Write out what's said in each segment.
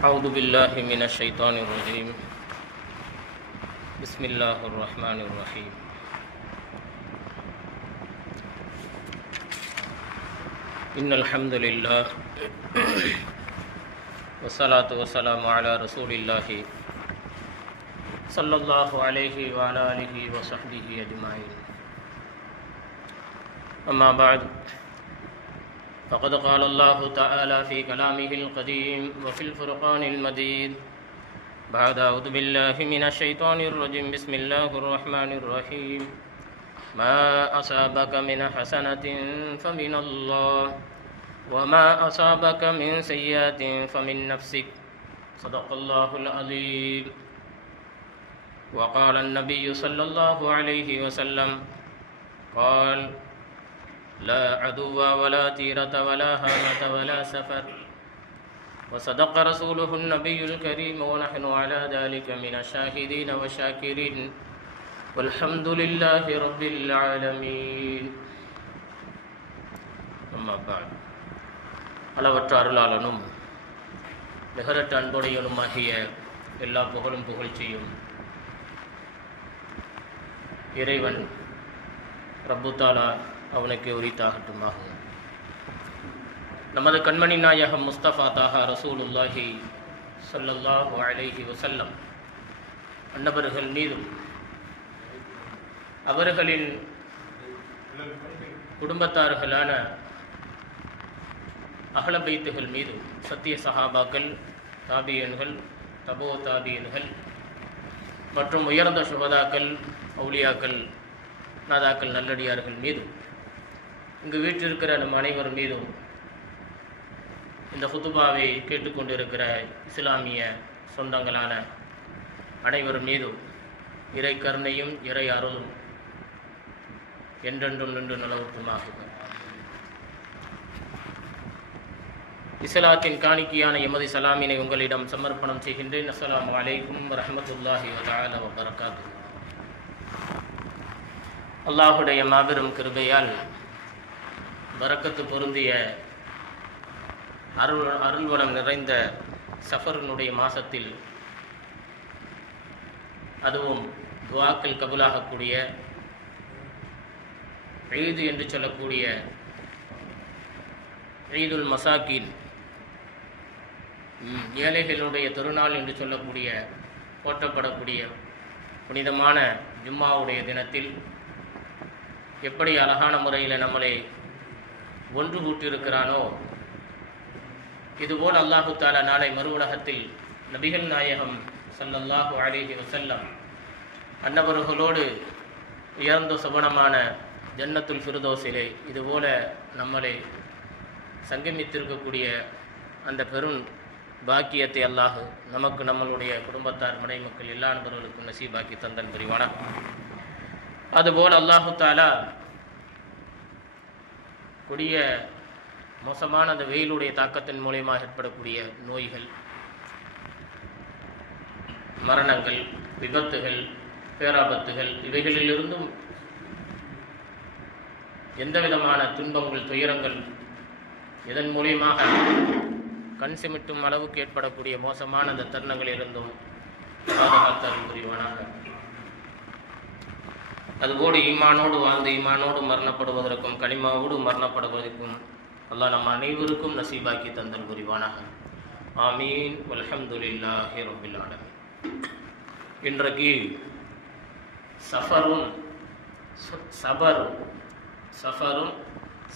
أعوذ بالله من الشيطان الرجيم. بسم الله الرحمن الرحيم. إن الحمد لله والصلاة والسلام على رسول الله صلى الله عليه وعلى آله وصحبه أجمعين. أما بعد، فقد قال الله تعالى في كلامه القديم وفي الفرقان المجيد بعد أعوذ بالله من الشيطان الرجيم. بسم الله الرحمن الرحيم. ما أصابك من حسنة فمن الله وما أصابك من سيئة فمن نفسك. صدق الله العظيم. وقال النبي صلى الله عليه وسلم قال: لا عدو ولا تيرة ولا هامة ولا سفر. وصدق رسوله النبي الكريم ونحن على ذلك من الشاهدين والشاكرين والحمد لله رب العالمين. أما بعد. அளவற்ற அருளாளனும் நிகரற்ற அன்புடையனுமாகிய எல்லா புகழும் புகழ்ச்சியும் இறைவன் ரப்பு தஆலா அவனுக்கு உரித்தாகட்டுமாகும். நமது கண்மணி நாயகம் முஸ்தபா தாஹா ரசூலுல்லாஹி ஸல்லல்லாஹு அலைஹி வஸல்லம் அன்னவர்கள் மீதும் அவர்களின் குடும்பத்தார்களான அஹ்ல பைத்துகள் மீதும் சத்திய சஹாபாக்கள், தாபியன்கள், தபோ தாபியன்கள் மற்றும் உயர்ந்த சுஹதாக்கள், அவுலியாக்கள், நாதாக்கள், நல்லடியார்கள் மீதும் இங்கு வீற்றிருக்கிற நம் அனைவர் மீதும் இந்த ஹுதுபாவை கேட்டுக்கொண்டிருக்கிற இஸ்லாமிய சொந்தங்களான அனைவர் மீதும் இறை கருணையும் இறை அருளும் என்றென்றும் நின்று நிலவட்டுமாக. இஸ்லாத்தின் காணிக்கையான எமது சலாமினை உங்களிடம் சமர்ப்பணம் செய்கின்றேன். அஸ்ஸலாமு அலைக்கும் வரஹ்மத்துல்லாஹி வதஆலா வபரகாத்துஹு. அல்லாஹுடைய மாபெரும் கிருபையால் பரக்கத்து பொருந்திய அருள்வளம் நிறைந்த சஃபரினுடைய மாசத்தில், அதுவும் துஆக்கள் கபூலாகக்கூடிய ஈது என்று சொல்லக்கூடிய ஈதுல் மசாக்கீன், ஏழைகளுடைய திருநாள் என்று சொல்லக்கூடிய போற்றப்படக்கூடிய புனிதமான ஜும்மாவுடைய தினத்தில் எப்படி அழகான முறையில் நம்மளை ஒன்று கூட்டியிருக்கிறானோ, இதுபோல் அல்லாஹு தஆலா நாளை மறு உலகத்தில் நபிகள் நாயகம் ஸல்லல்லாஹு அலைஹி வஸல்லம் அன்னவர்களோடு உயர்ந்த சுவனமான ஜன்னத்துல் ஃபிர்தௌஸிலே இதுபோல நம்மளை சங்கமித்திருக்கக்கூடிய அந்த பெரும் பாக்கியத்தை அல்லாஹ் நமக்கு, நம்மளுடைய குடும்பத்தார், மனை மக்கள் எல்லா நபர்களுக்கும் நசீபாக்கி தந்தன் புரிவானா. அதுபோல் அல்லாஹு தஆலா கொடிய மோசமான அந்த வெயிலுடைய தாக்கத்தின் மூலமாக ஏற்படக்கூடிய நோய்கள், மரணங்கள், விபத்துகள், பேராபத்துகள், இவைகளிலிருந்தும் எந்த விதமான துன்பங்கள், துயரங்கள் இதன் மூலியமாக கண் சிமிட்டும் அளவுக்கு ஏற்படக்கூடிய மோசமான அந்த தருணங்களிலிருந்தும் பாதுகாத்தல் புரிவானாக. அதுபோடு ஈமானோடு வாழ்ந்து ஈமானோடு மரணப்படுவதற்கும் கலிமாவோடு மரணப்படுவதற்கும் அல்லாஹ் நம் அனைவருக்கும் நசீபாக்கி தந்தல் புரிவானாக. ஆமீன். வல்ஹம்துலில்லாஹி ரப்பில் ஆலமீன். இன்றைக்கு சஃபரும்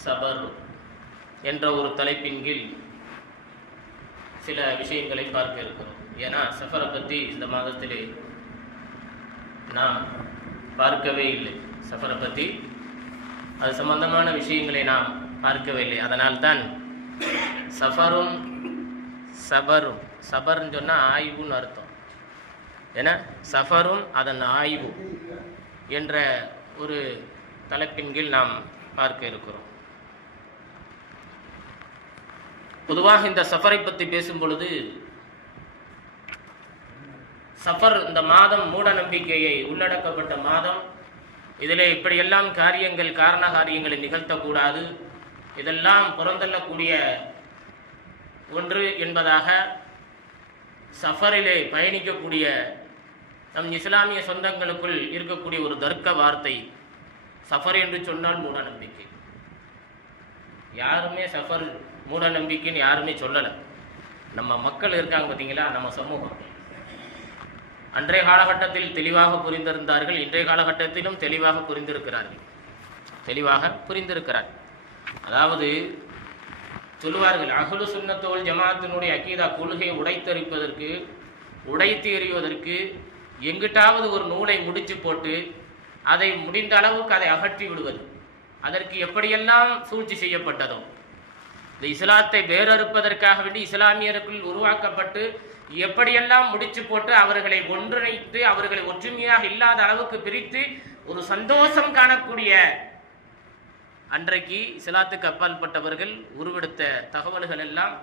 சபரும் என்ற ஒரு தலைப்பின் கீழ் சில விஷயங்களை பார்க்க இருக்கிறோம். ஏன்னா சஃபரை பற்றி இந்த மாதத்திலே நாம் பார்க்கவே இல்லை. சஃபரை பற்றி அது சம்பந்தமான விஷயங்களை நாம் பார்க்கவே இல்லை. அதனால்தான் சஃபரும் சபரும், சபர்ன்னு சொன்னால் ஆய்வுன்னு அர்த்தம். ஏன்னா சஃபரும் அதன் ஆய்வு என்ற ஒரு தலைப்பின் கீழ் நாம் பார்க்க இருக்கிறோம். பொதுவாக இந்த சஃபரை பற்றி பேசும் பொழுது, சஃபர் இந்த மாதம் மூட நம்பிக்கையை உள்ளடக்கப்பட்ட மாதம். இதில் இப்படியெல்லாம் காரியங்கள், காரண காரியங்களை நிகழ்த்தக்கூடாது, இதெல்லாம் புறந்தள்ளக்கூடிய ஒன்று என்பதாக சஃபரிலே பயணிக்கக்கூடிய நம் இஸ்லாமிய சொந்தங்களுக்குள் இருக்கக்கூடிய ஒரு தர்க்க வார்த்தை, சஃபர் என்று சொன்னால் மூட நம்பிக்கை. யாருமே சஃபர் மூட நம்பிக்கைன்னு யாருமே சொல்லலை. நம்ம மக்கள் இருக்காங்க பார்த்தீங்களா, நம்ம சமூகம் அன்றைய காலகட்டத்தில் தெளிவாக புரிந்திருந்தார்கள், இன்றைய காலகட்டத்திலும் தெளிவாக புரிந்திருக்கிறார். அதாவது சொல்லுவார்கள், அஹ்லு சுன்னத் வல் ஜமாஅத்தினுடைய அகீதா கொள்கையை உடைத்து எறிவதற்கு எங்கிட்டாவது ஒரு நூலை முடிச்சு போட்டு அதை முடிந்த அளவுக்கு அதை அகற்றி விடுவது, அதற்கு எப்படியெல்லாம் சூழ்ச்சி செய்யப்பட்டதோ, இந்த இஸ்லாத்தை வேறறுப்பதற்காக வேண்டி இஸ்லாமியருக்குள் உருவாக்கப்பட்டு எப்படியெல்லாம் முடிச்சு போட்டு அவர்களை ஒன்றிணைத்து அவர்களை ஒற்றுமையாக இல்லாத அளவுக்கு பிரித்து ஒரு சந்தோஷம் காணக்கூடிய அன்றைக்கு இஸ்லாத்துக்கு அப்பாற்பட்டவர்கள் உருவெடுத்த தகவல்கள் எல்லாம்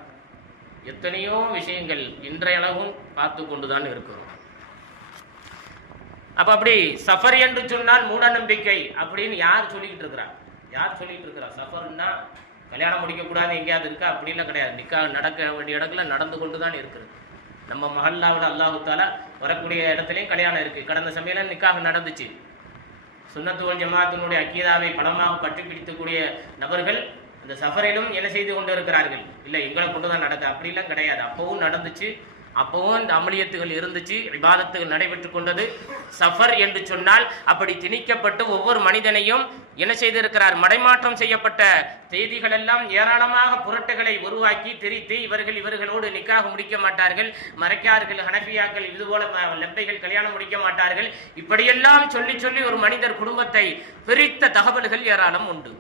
எத்தனையோ விஷயங்கள் இன்றையளவும் பார்த்து கொண்டுதான் இருக்கிறோம். அப்படி சஃபர் என்று சொன்னால் மூட நம்பிக்கை அப்படின்னு யார் சொல்லிக்கிட்டு இருக்கிறா? சஃபர்னா கல்யாணம் முடிக்கக்கூடாது எங்கேயாவது இருக்கா? அப்படிலாம் கிடையாது. நிக்கா நடக்க வேண்டிய இடத்துல நடந்து கொண்டு தான் இருக்கிறது. நம்ம மஹல்லாவில் அல்லாஹு தாலா வரக்கூடிய இடத்துலையும் கல்யாணம் இருக்கு. கடந்த சமயம் நிக்காக நடந்துச்சு. சுன்னத் வல் ஜமாஅத்தினுடைய அக்கீதாவை பலமாக பற்றி பிடிக்கக்கூடிய நபர்கள் இந்த சஃபரிலும் என்ன செய்து கொண்டு இருக்கிறார்கள்? இல்லை, எங்களை கொண்டு தான் நடக்க, அப்படிலாம் கிடையாது. அப்பவும் நடந்துச்சு, அப்பவும் இந்த அமலியத்துகள் இருந்துச்சு, இபாதத்துகள் நடைபெற்று கொண்டது. சஃபர் என்று சொன்னால் அப்படி திணிக்கப்பட்டு ஒவ்வொரு மனிதனையும் என்ன செய்திருக்கிறார்? மடைமாற்றம் செய்யப்பட்ட செய்திகள் எல்லாம் ஏராளமாக புரட்டுகளை உருவாக்கி திரித்து இவர்களோடு நிக்காக முடிக்க மாட்டார்கள், மறைக்கார்கள், ஹனஃபியாக்கள் இதுபோல லெப்பைகள் கல்யாணம் முடிக்க மாட்டார்கள், இப்படியெல்லாம் சொல்லி ஒரு மனிதர் குடும்பத்தை பிரித்த தகவல்கள் ஏராளம் உண்டு.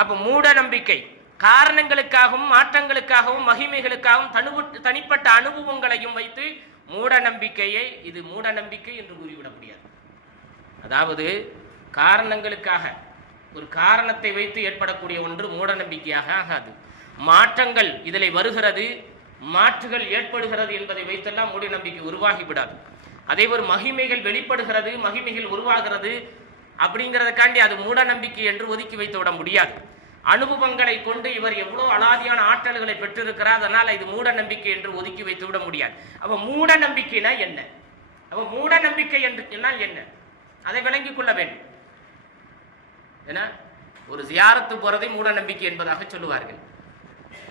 அப்ப மூட நம்பிக்கை காரணங்களுக்காகவும் மாற்றங்களுக்காகவும் மகிமைகளுக்காகவும் தனிப்பட்ட அனுபவங்களையும் வைத்து மூட நம்பிக்கையை இது மூட நம்பிக்கை என்று கூறிவிட முடியாது. அதாவது காரணங்களுக்காக ஒரு காரணத்தை வைத்து ஏற்படக்கூடிய ஒன்று மூட நம்பிக்கையாக ஆகாது. மாற்றங்கள் இதில் வருகிறது, மாற்றுகள் ஏற்படுகிறது என்பதை வைத்தெல்லாம் மூட நம்பிக்கை உருவாகிவிடாது. அதே ஒரு மகிமைகள் வெளிப்படுகிறது, மகிமைகள் உருவாகிறது அப்படிங்கிறதுக்காண்டி அது மூட நம்பிக்கை என்று ஒதுக்கி வைத்து விட முடியாது. அனுபவங்களை கொண்டு இவர் எவ்வளவு அலாதியான ஆற்றல்களை பெற்றிருக்கிறார், அதனால் இது மூட நம்பிக்கை என்று ஒதுக்கி வைத்து விட முடியாது. அப்ப மூட நம்பிக்கைனா என்ன? அப்ப மூட நம்பிக்கை என்று சொன்னால் என்ன? அதை விளங்கிக் கொள்ள வேண்டும். ஏன்னா ஒரு ஜியாரத்து போறதை மூட நம்பிக்கை என்பதாக சொல்லுவார்கள்.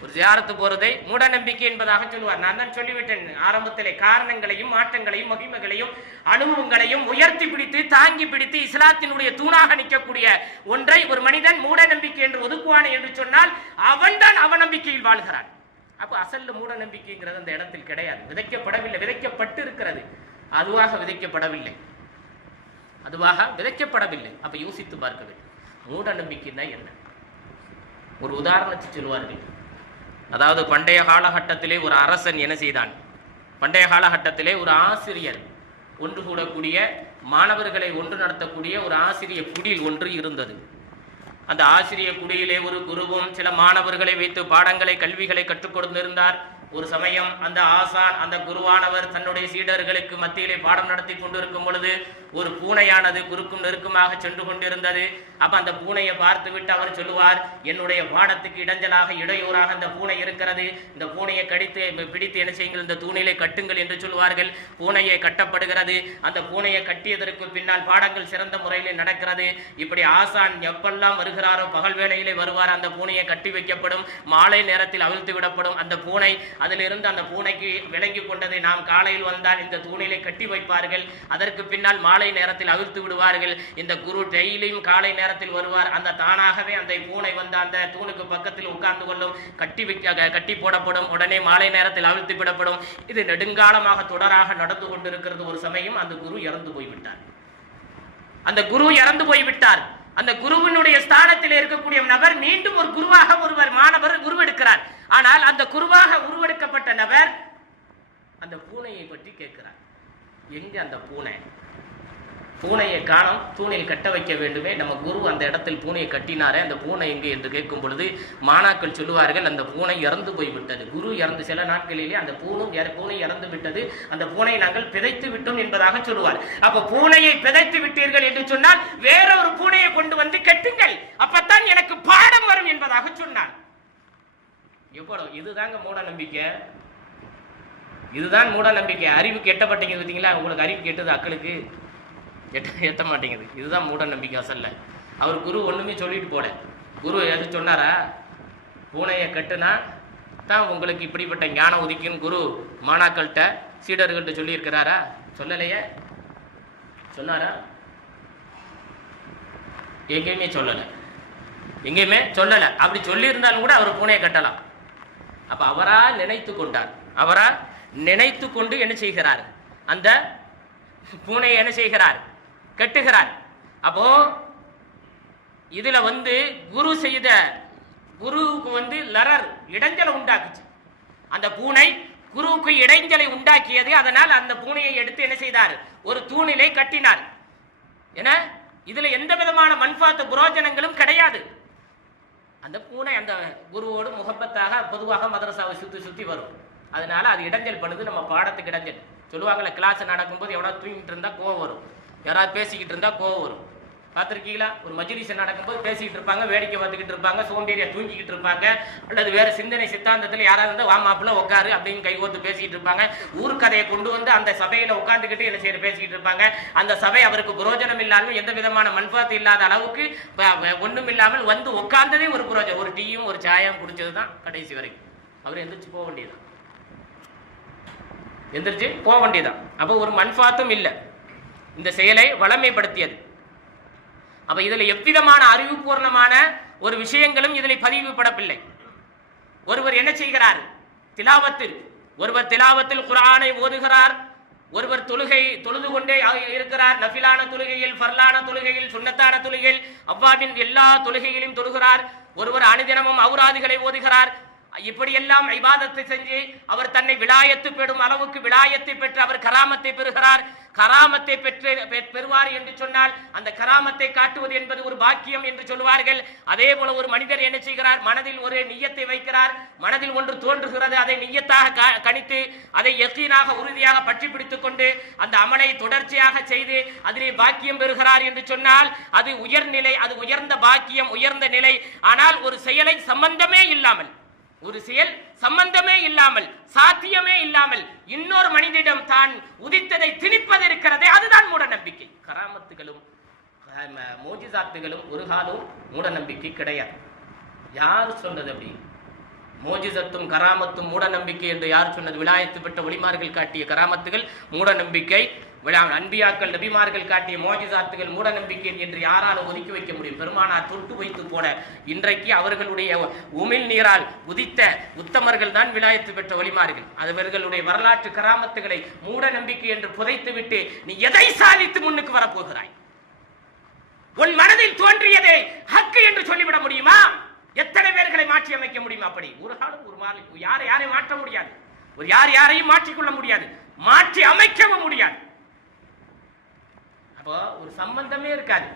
ஒரு ஜியாரத்து போறதை மூட நம்பிக்கை என்பதாக சொல்லுவார். நான் தான் சொல்லிவிட்டேன் ஆரம்பத்திலே, காரணங்களையும் மாற்றங்களையும் மகிமைகளையும் அனுபவங்களையும் உயர்த்தி பிடித்து தாங்கி பிடித்து இஸ்லாத்தினுடைய தூணாக நிற்கக்கூடிய ஒன்றை ஒரு மனிதன் மூட நம்பிக்கை என்று ஒதுக்குவான் என்று சொன்னால் அவன் தான் அவநம்பிக்கையில் வாழ்கிறான். அப்ப அசல்ல மூட நம்பிக்கைங்கிறது அந்த இடத்தில் கிடையாது. விதைக்கப்படவில்லை, விதைக்கப்பட்டு இருக்கிறது, அதுவாக விதைக்கப்படவில்லை. அப்ப யோசித்து பார்க்க வேண்டும், மூட நம்பிக்கைன்னா என்ன? ஒரு உதாரணத்தை சொல்லுவார்கள். அதாவது பண்டைய காலகட்டத்திலே ஒரு அரசன் என்ன செய்தான்? பண்டைய காலகட்டத்திலே ஒரு ஆசிரியர் ஒன்று கூடக்கூடிய மாணவர்களை ஒன்று நடத்தக்கூடிய ஒரு ஆசிரிய குடில் ஒன்று இருந்தது. அந்த ஆசிரிய குடியிலே ஒரு குருவும் சில மாணவர்களை வைத்து பாடங்களை கல்விகளை கற்றுக் கொடுத்திருந்தார். ஒரு சமயம் அந்த ஆசான், அந்த குருவானவர் தன்னுடைய சீடர்களுக்கு மத்தியிலே பாடம் நடத்தி கொண்டிருக்கும் பொழுது ஒரு பூனையானது குறுக்கும் நெருக்கமாக சென்று கொண்டிருந்தது. அப்ப அந்த பூனையை பார்த்து விட்டு அவர் சொல்லுவார், என்னுடைய பாடத்துக்கு இடைஞ்சலாக இடையூறாக அந்த பூனை இருக்கிறது, இந்த பூனையை பிடித்து என்ன செய்யுங்கள், இந்த தூணிலே கட்டுங்கள் என்று சொல்லுவார்கள். பூனையை கட்டப்படுகிறது. அந்த பூனையை கட்டியதற்கு பின்னால் பாடங்கள் சிறந்த முறையில் நடக்கிறது. இப்படி ஆசான் எப்பெல்லாம் வருகிறாரோ பகல் வேளையிலே வருவார், அந்த பூனையை கட்டி வைக்கப்படும். மாலை நேரத்தில் அவிழ்த்து விடப்படும். அந்த பூனை அதிலிருந்து அந்த பூனைக்கு விளங்கி கொண்டதை நாம் காலையில் வந்தால் இந்த தூணிலே கட்டி வைப்பார்கள். அதற்கு பின்னால் மாலை நேரத்தில் அவிழ்த்து விடுவார்கள். இந்த குரு டெய்லியும் காலை நேரத்தில் வருவார். அந்த தானாகவே அந்த பூனை வந்து அந்த தூணுக்கு பக்கத்தில் உட்கார்ந்து கொள்ளும். கட்டி போடப்படும். உடனே மாலை நேரத்தில் அவிழ்த்து விடப்படும். இது நெடுங்காலமாக தொடராக நடந்து கொண்டிருக்கிறது. ஒரு சமயம் அந்த குரு இறந்து போய்விட்டார். அந்த குருவினுடைய ஸ்தானத்தில் இருக்கக்கூடிய நபர் மீண்டும் ஒரு குருவாக ஒருவர் மாணவர் உருவெடுக்கிறார். ஆனால் அந்த குருவாக உருவெடுக்கப்பட்ட நபர் அந்த பூனையை பற்றி கேட்கிறார். எங்க அந்த பூனையை காணோம், தூணில் கட்ட வைக்க வேண்டுமே, நம்ம குரு அந்த இடத்தில் பூனையை கட்டினாரே, அந்த பூனை எங்கே என்று கேட்கும் பொழுது மாணாக்கள் சொல்லுவார்கள், அந்த பூனை இறந்து போய்விட்டது. குரு இறந்து சில நாட்களிலே அந்த பூனை இறந்து விட்டது, அந்த பூனை நாங்கள் பிதைத்து விட்டோம் என்பதாக சொல்லுவார். அப்ப பூனையை பிதைத்து விட்டீர்கள் என்று சொன்னால் வேற ஒரு பூனையை கொண்டு வந்து கட்டுங்கள், அப்பத்தான் எனக்கு பாடம் வரும் என்பதாக சொன்னார். எவ்வளவு இதுதாங்க மூட நம்பிக்கை. இதுதான் மூட நம்பிக்கை. அறிவுக்கு எட்டப்பட்டீங்க பார்த்தீங்களா? உங்களுக்கு அறிவு கெட்டது, அக்களுக்கு எட்ட மாட்டேங்குது. இதுதான் மூட நம்பிக்கை அசல்ல. அவர் குரு ஒன்றுமே சொல்லிட்டு போல. குரு எது சொன்னாரா? பூனையை கட்டுனா தான் உங்களுக்கு இப்படிப்பட்ட ஞானம் உதிக்குன்னு குரு மாணாக்கள்கிட்ட சீடர்கள்ட்ட சொல்லியிருக்கிறாரா? சொல்லலையே. சொன்னாரா? எங்கேயுமே சொல்லலை, எங்கேயுமே சொல்லலை. அப்படி சொல்லியிருந்தாலும் கூட அவர் பூனையை கட்டலாம். அப்போ அவரா நினைத்து கொண்டார். அவரா நினைத்து கொண்டு என்ன செய்கிறார்? அந்த பூனையை என்ன செய்கிறார்? கட்டுகிறார். அப்போ இதுல குரு செய்த குருவுக்கு லரர் இடைஞ்சலை உண்டாக்குச்சு. அந்த பூனை குருவுக்கு இடைஞ்சலை உண்டாக்கியது. அதனால் அந்த பூனையை எடுத்து என்ன செய்தார்? ஒரு தூணிலை கட்டினார். என இதுல எந்த விதமான மன்ஃபாத்து புரோஜனங்களும் கிடையாது. அந்த பூனை அந்த குருவோடு முகப்பத்தாக பொதுவாக மதரசாவை சுத்தி வரும். அதனால அது இடைஞ்சல் பண்ணுது. நம்ம பாடத்துக்கு இடைஞ்சல் சொல்லுவாங்கல்ல, கிளாஸ் நடக்கும்போது எவ்வளோ தூங்கிட்டு இருந்தா கோவம் வரும், யாராவது பேசிக்கிட்டு இருந்தா கோவம் வரும். பார்த்துருக்கீங்களா? ஒரு மஜ்லிஸ் நடக்கும்போது பேசிக்கிட்டு இருப்பாங்க, வேடிக்கை பார்த்துக்கிட்டு இருப்பாங்க, சோம்பேறியா தூங்கிக்கிட்டு இருப்பாங்க, அல்லது வேற சிந்தனை சித்தாந்தத்தில் யாராவது இருந்தால் வாமாப்புல உட்காரு அப்படின்னு கைகோத்து பேசிக்கிட்டு இருப்பாங்க. ஊர்க்கதையை கொண்டு அந்த சபையில உட்காந்துக்கிட்டு என்ன செய்ய பேசிக்கிட்டு இருப்பாங்க. அந்த சபை அவருக்கு புரோஜனம் இல்லாமல் எந்த விதமான மன்பாத்து இல்லாத அளவுக்கு ஒன்றும் இல்லாமல் உட்கார்ந்ததே ஒரு புரோஜனம். ஒரு டீயும் ஒரு சாயம் குடிச்சது தான் கடைசி வரைக்கும். அவர் எந்திரிச்சு போக வேண்டியதான், எந்திரிச்சு போக வேண்டியதான். அப்போ ஒரு மன்பாத்தும் இல்லை. இந்த செயலை வளமைப்படுத்தியது. அப்ப இதுல எவ்விதமான அறிவுபூர்ணமான ஒரு விஷயங்களும் இதில் பதிவுபடவில்லை. ஒருவர் என்ன செய்கிறார்? ஒருவர் திலாவத்தில் குர்ஆனை ஓதுகிறார். ஒருவர் தொழுது கொண்டே இருக்கிறார். நஃபிலான தொழுகையில், ஃபர்லான தொழுகையில், சுன்னத்தான தொழுகையில், அவ்வாபின் எல்லா தொழுகையிலும் தொழுகிறார். ஒருவர் அனுதினமும் ஔராதுகளை ஓதுகிறார். இப்படியெல்லாம் இபாதத்தை செஞ்சு அவர் தன்னை விலாயத்து பெறும் அளவுக்கு விலாயத்தை பெற்று அவர் கராமத்தை பெறுகிறார். கராமத்தை பெறுவார் என்று சொன்னால் அந்த கராமத்தை காட்டுவது என்பது ஒரு பாக்கியம் என்று சொல்லுவார்கள். அதே போல ஒரு மனிதர் என்ன செய்கிறார்? மனதில் ஒரு நிய்யத்தை வைக்கிறார். மனதில் ஒன்று தோன்றுகிறது, அதை நிய்யத்தாக கணித்து அதை யகீனாக உறுதியாக பற்றி பிடித்துக் கொண்டு அந்த அமலை தொடர்ச்சியாக செய்து அதிலே பாக்கியம் பெறுகிறார் என்று சொன்னால் அது உயர்நிலை, அது உயர்ந்த பாக்கியம், உயர்ந்த நிலை. ஆனால் ஒரு செயலை சம்பந்தமே இல்லாமல், ஒரு செயல் சம்பந்தமே இல்லாமல், சாத்தியமே இல்லாமல் இன்னொரு மனிதனிடம் தான் உதித்ததை திணிப்பது இருக்கிறதே, அதுதான் மூட நம்பிக்கை. கராமத்துகளும் மோஜிசாத்துகளும் ஒரு காலம் மூட நம்பிக்கை கிடையாது. யார் சொன்னது? அப்படி மோஜிசத்தும் கராமத்தும் மூட நம்பிக்கை என்று யார் சொன்னது? விலாயத்து பெற்ற ஒளிமார்கள் காட்டிய கராமத்துகள் மூட நம்பிக்கை, அன்பியாக்கள் நபிமார்கள் காட்டிய மோஜிசாத்துகள் மூட நம்பிக்கை என்று யாரால் ஒதுக்கி வைக்க முடியும்? பெருமானார் தொட்டு வைத்து போன இன்றைக்கு அவர்களுடைய உமிழ் நீரால் உதித்த உத்தமர்கள் தான் விலாயத்து பெற்ற ஒளிமார்கள். அவர்களுடைய வரலாற்று கராமத்துகளை மூட நம்பிக்கை என்று புதைத்து விட்டு நீ எதை சாதித்து முன்னுக்கு வரப்போகிறாய்? உன் மனதில் தோன்றியதை ஹக்கு என்று சொல்லிவிட முடியுமா? எத்தனை பேர்களை மாற்றி அமைக்க முடியுமா? அப்படி ஒரு காலம் ஒரு மாதிரி யாரையும் மாற்ற முடியாது. ஒரு யாரையும் மாற்றிக்கொள்ள முடியாது, மாற்றி அமைக்கவும் முடியாது. ஒரு சம்பந்தமே இருக்காது,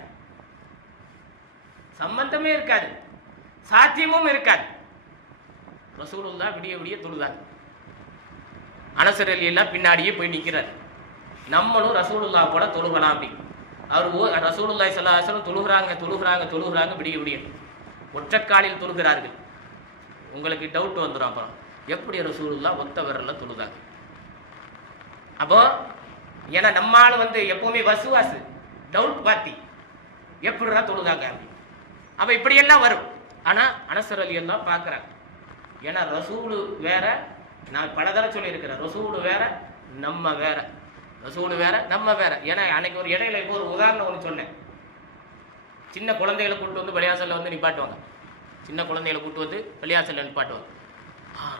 சம்பந்தமே இருக்காது, சாத்தியமும் இருக்காது. ரசூலுல்லாஹ் விடிய விடிய தொழுதார். அனஸ் ரலியல்லாஹு பின்னாடியே போய் நிற்கிறார். நம்மளும் ரசூலுல்லாஹ் போல தொழுகலாம் அப்படி. அவர் ரசூலுல்லாஹி ஸல்லல்லாஹு அலைஹி வஸல்லம் தொழுகிறாங்க விடிய விடிய ஒற்றைக்காலில் தொழுகிறார்கள். உங்களுக்கு டவுட் வந்துடும். அப்புறம் எப்படி ரசூலுல்லாஹ் ஒத்த விரல்ல தொழுதாங்க? அப்போ ஏன்னா நம்மால் எப்பவுமே வசுவாசு, டவுட் பார்த்தி எப்படிதான் தொழுதாங்க. அப்ப இப்படியெல்லாம் வரும். ஆனா அனஸ் ரலியல்லாஹு பார்க்குறாங்க. ஏன்னா ரசூலு வேற, நான் பல தடவை சொல்லியிருக்கிறேன், ரசூலு வேற நம்ம வேற, ரசூலு வேற நம்ம வேற. ஏன்னா அன்னைக்கு ஒரு இடையில ஒரு உதாரணம் ஒன்று சொன்னேன். சின்ன குழந்தைகளை கூட்டு பள்ளியாசல்ல நிப்பாட்டுவாங்க. சின்ன குழந்தைகளை கூட்டு பள்ளியாசல்ல நிப்பாட்டுவாங்க.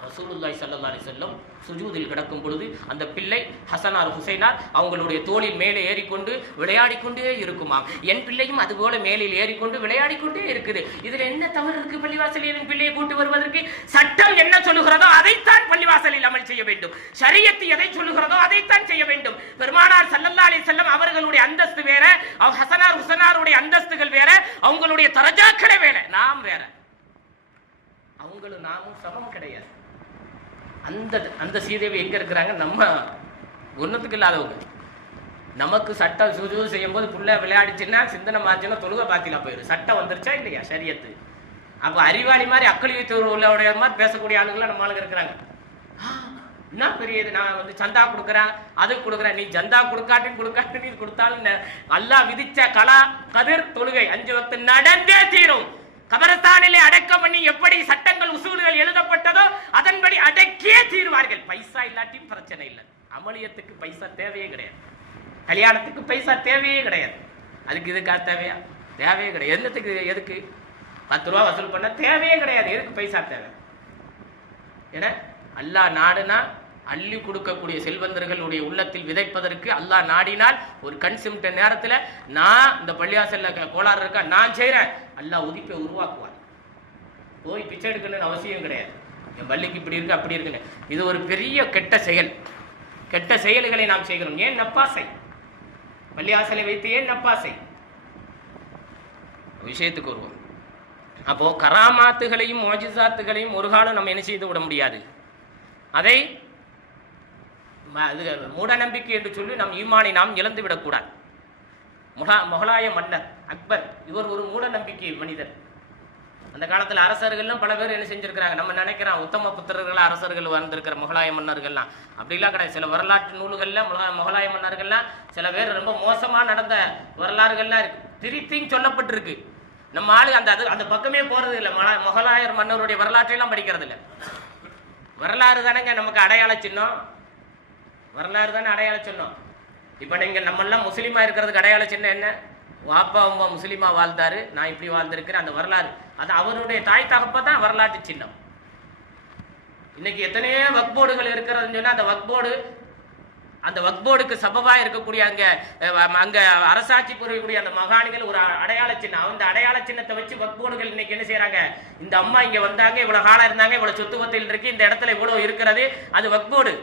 ரசூலுல்லாஹி ஸல்லல்லாஹு அலைஹி வஸல்லம் சுஜூதில் கிடக்கும் பொழுது அந்த பிள்ளை ஹசனார் ஹுசைனார் அவங்களுடைய தோளில் மேலே ஏறிக்கொண்டு விளையாடிக்கொண்டே இருக்குமாம். என் பிள்ளையும் அதுபோல மேலில் ஏறிக்கொண்டு விளையாடிக்கொண்டே இருக்குது. இதுல என்ன தவறு இருக்கு? பள்ளிவாசலில் பிள்ளையை கூட்டு வருவதற்கு சட்டம் என்ன சொல்லுகிறதோ அதைத்தான் பள்ளிவாசலில் அமல் செய்ய வேண்டும். ஷரியத்து எதை சொல்லுகிறதோ அதைத்தான் செய்ய வேண்டும். பெருமானார் ஸல்லல்லாஹு அலைஹி வஸல்லம் அவர்களுடைய அந்தஸ்து வேற, ஹசனார் ஹுசைனாருடைய அந்தஸ்துகள் வேற, அவங்களுடைய தரஜாக்களே வேற, நாம் வேற. அவங்களும் நாமும் சமம் கிடையாது. அந்த சீதேவி எங்க இருக்கிறாங்க? நம்ம ஒன்றுத்துக்கு இல்லாதவங்க. நமக்கு சட்டம் சுஜூது செய்யும் போது புள்ள விளையாடிச்சுன்னா சிந்தனை மாச்சுன்னா தொழுகை பாத்திலா போயிடும். சட்டம் வந்துருச்சா இல்லையா? ஷரியத்து. அப்போ அறிவாளி மாதிரி அக்களியத்து உள்ளவுடைய மாதிரி பேசக்கூடிய ஆளுங்களாம் நம்ம ஆளுங்க இருக்கிறாங்க. என்ன பெரிய இது, நான் வந்து சந்தா கொடுக்குறேன் அது கொடுக்குறேன். நீ சந்தா கொடுக்காட்டி நீ கொடுத்தாலும் அல்லாஹ் விதிச்ச கலா கதிர் தொழுகை 5 வக்து நடந்தே தீரும். கபரஸ்தானிலே அடக்கம் பண்ணி எப்படி சட்டங்கள் உசூல்கள் எழுதப்பட்டதோ அதன்படி அடக்கியே தீர்வார்கள். பைசா இல்லாட்டியும் பிரச்சனை இல்லை. அமலியத்துக்கு பைசா தேவையே கிடையாது, கல்யாணத்துக்கு பைசா தேவையே கிடையாது. அதுக்கு இதுக்கா தேவையா? தேவையே கிடையாது. என்னத்துக்கு எதுக்கு 10 ரூபா வசூல் பண்ண தேவையே கிடையாது. எதுக்கு பைசா தேவை? ஏன்னா அல்லாஹ் நாடுனா அள்ளி கொடுக்கக்கூடிய செல்வந்தர்களுடைய உள்ளத்தில் விதைப்பதற்கு அல்லாஹ் நாடினால் ஒரு கண் சிமிட்ட நேரத்தில் நான் இந்த பள்ளியாசல்ல கோளாறு இருக்கா நான் செய்கிறேன், அல்லாஹ் உதிப்பை உருவாக்குவார். போய் பிச்சை எடுக்கணும்னு அவசியம் கிடையாது. என் பள்ளிக்கு இப்படி இருக்கு அப்படி இருக்குன்னு. இது ஒரு பெரிய கெட்ட செயல். கெட்ட செயல்களை நாம் செய்கிறோம். ஏன் நப்பாசை? பள்ளியாசலை வைத்து ஏன் நப்பாசை? விஷயத்துக்கு வருவோம். அப்போ கராமாத்துகளையும் மோஜிசாத்துகளையும் ஒரு காலம் நம்ம என்ன செய்து விட முடியாது. அதை மூட நம்பிக்கை என்று சொல்லி நம் ஈமானை நாம் இழந்து விடக்கூடாது. முகலாய மன்னர் அக்பர் இவர் ஒரு மூட நம்பிக்கை மனிதர். அந்த காலத்தில் அரசர்கள்லாம் பல பேர் என்ன செஞ்சிருக்கிறாங்க. நம்ம நினைக்கிறோம் உத்தம புத்திரர்கள் அரசர்கள் வந்திருக்கிற முகலாய மன்னர்கள்லாம் அப்படிலாம் கிடையாது. சில வரலாற்று நூல்கள்ல முகலாய மன்னர்கள்லாம் சில பேர் ரொம்ப மோசமா நடந்த வரலாறுகள்லாம் இருக்கு, திருத்தியும் சொல்லப்பட்டிருக்கு. நம்ம ஆளு அந்த பக்கமே போறது இல்லை. முகலாயர் மன்னருடைய வரலாற்றையெல்லாம் படிக்கிறது இல்லை. வரலாறு தானேங்க நமக்கு அடையாள சின்னம். வரலாறு தானே அடையாள சின்னம். இப்போ நீங்கள் நம்மெல்லாம் முஸ்லீமா இருக்கிறதுக்கு அடையாள சின்னம் என்ன? வாப்பா அம்மா முஸ்லீமா வாழ்ந்தாரு, நான் இப்படி வாழ்ந்திருக்கிறேன். அந்த வரலாறு அது அவருடைய தாய் தகப்ப தான் வரலாற்று சின்னம். இன்னைக்கு எத்தனையோ வக்போர்டுகள் இருக்கிறதுன்னு சொன்னா அந்த வக்போர்டுக்கு சபபா இருக்கக்கூடிய அங்க அரசாட்சி புரியக்கூடிய அந்த மகானிகள் ஒரு அடையாள சின்னம். அந்த அடையாள சின்னத்தை வச்சு வக்போர்டுகள் இன்னைக்கு என்ன செய்யறாங்க? இந்த அம்மா இங்க வந்தாங்க, இவ்வளவு காலம் இருந்தாங்க, இவ்வளவு சொத்து பத்தில் இருக்கு, இந்த இடத்துல இவ்வளவு இருக்கிறது, அது வக்போர்டு.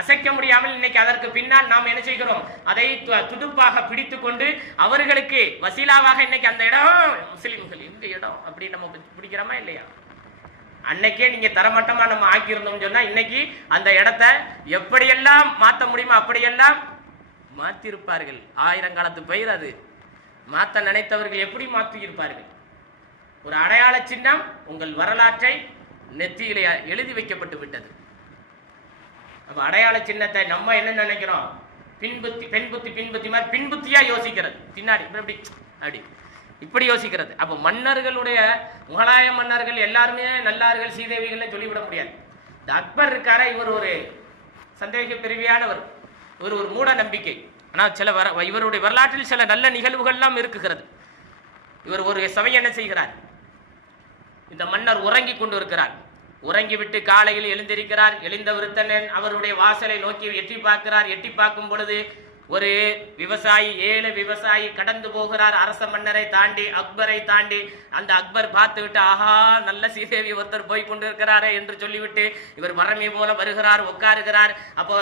அசைக்க முடியாமல் இன்னைக்கு அதற்கு பின்னால் நாம் என்ன செய்கிறோம்? அதை துடுப்பாக பிடித்து கொண்டு அவர்களுக்கு வசீலாவாக இன்னைக்கு அந்த இடம் முஸ்லிம்கள் இந்த இடம் அப்படி நம்ம பிடிக்கிறோமா இல்லையா? அன்னைக்கே நீங்க தரமட்டமா நம்ம ஆக்கியிருந்தோம் சொன்னா இன்னைக்கு அந்த இடத்தை எப்படியெல்லாம் மாற்ற முடியுமோ அப்படியெல்லாம் மாற்றிருப்பார்கள். 1000 காலத்து பயிர் அது. மாற்ற நினைத்தவர்கள் எப்படி மாற்றி இருப்பார்கள்? ஒரு அடையாள சின்னம் உங்கள் வரலாற்றை நெத்தியிலே எழுதி வைக்கப்பட்டு விட்டது. அப்ப அடையாள சின்னத்தை நம்ம என்ன நினைக்கிறோம்? பின்புத்தி மாதிரி பின்புத்தியா யோசிக்கிறது. பின்னாடி அப்படி இப்படி யோசிக்கிறது. அப்போ மன்னர்களுடைய முகலாய மன்னர்கள் எல்லாருமே நல்லார்கள் சீதேவிகள் சொல்லிவிட முடியாது. இந்த அக்பர் இருக்கார, இவர் ஒரு சந்தேக பிரிவியானவர், ஒரு மூட நம்பிக்கை. ஆனால் இவருடைய வரலாற்றில் சில நல்ல நிகழ்வுகள்லாம் இருக்குகிறது. இவர் ஒரு சமயம் என்ன செய்கிறார்? இந்த மன்னர் உறங்கி கொண்டு இருக்கிறார். உறங்கிவிட்டு காலையில் எழுந்திருக்கிறார். எழுந்த விருத்தனன் அவருடைய வாசலை நோக்கி எட்டி பார்க்கிறார். எட்டி பார்க்கும் பொழுது ஒரு விவசாயி, ஏழை விவசாயி கடந்து போகிறார். அரச மன்னரை தாண்டி, அக்பரை தாண்டி. அந்த அக்பர் பார்த்து விட்டு, ஆஹா நல்ல சீதேவி ஒருத்தர் போய் கொண்டிருக்கிறாரே என்று சொல்லிவிட்டு இவர் வரமே போல வருகிறார், உட்காருகிறார். அப்போ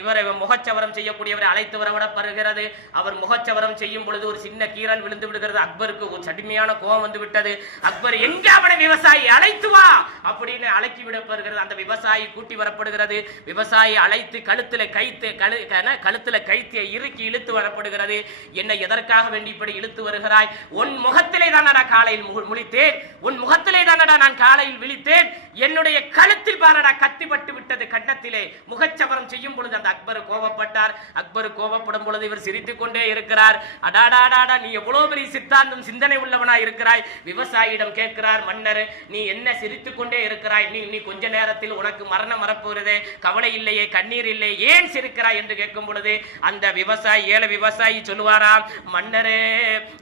இவரை முகச்சவரம் செய்யக்கூடியவரை அழைத்து வரவிடப்படுகிறது. அவர் முகச்சவரம் செய்யும் பொழுது ஒரு சின்ன கீரல் விழுந்து விடுகிறது. அக்பருக்கு ஒரு சடுமையான கோபம் வந்து விட்டது. அக்பர் எங்க அவனை விவசாயி அழைத்து வா அப்படின்னு அழைக்கி விடப்படுகிறது. அந்த விவசாயி கூட்டி வரப்படுகிறது. விவசாயி அழைத்து கழுத்துல கைத்து இறுக்கி இழுத்து வரப்படுகிறது. என்னை எதற்காக வேண்டி இப்படி இழுத்து வருகிறாய்? உன் முகத்திலே தானடா காலையில் முழித்தேன், உன் முகத்திலே தானடா நான் காலையில் விழித்தேன், என்னுடைய கழுத்தில் பாரடா கத்திப்பட்டு விட்டது கன்னத்திலே. முகச்சவரம் செய்யும் பொழுது அந்த அக்பர் கோபப்பட்டார். அக்பர் கோபப்படும் பொழுது இவர் சிரித்துக் கொண்டே இருக்கிறார். அடாடாடாடா நீ எவ்வளவு பெரிய சித்தாந்தம் சிந்தனை உள்ளவனாய் இருக்கிறாய். விவசாயியிடம் கேட்கிறார் மன்னர், நீ என்ன சிரித்துக் கொண்டே இருக்கிறாய்? நீ கொஞ்ச நேரத்தில் உனக்கு மரணம் வரப்போகிறதே, கவலை இல்லையே, கண்ணீர் இல்லை, ஏன் சிரிக்கிறாய் என்று கேட்கும் பொழுது அந்த விவசாயி, ஏழை விவசாயி சொல்லுவாராம், மன்னரே,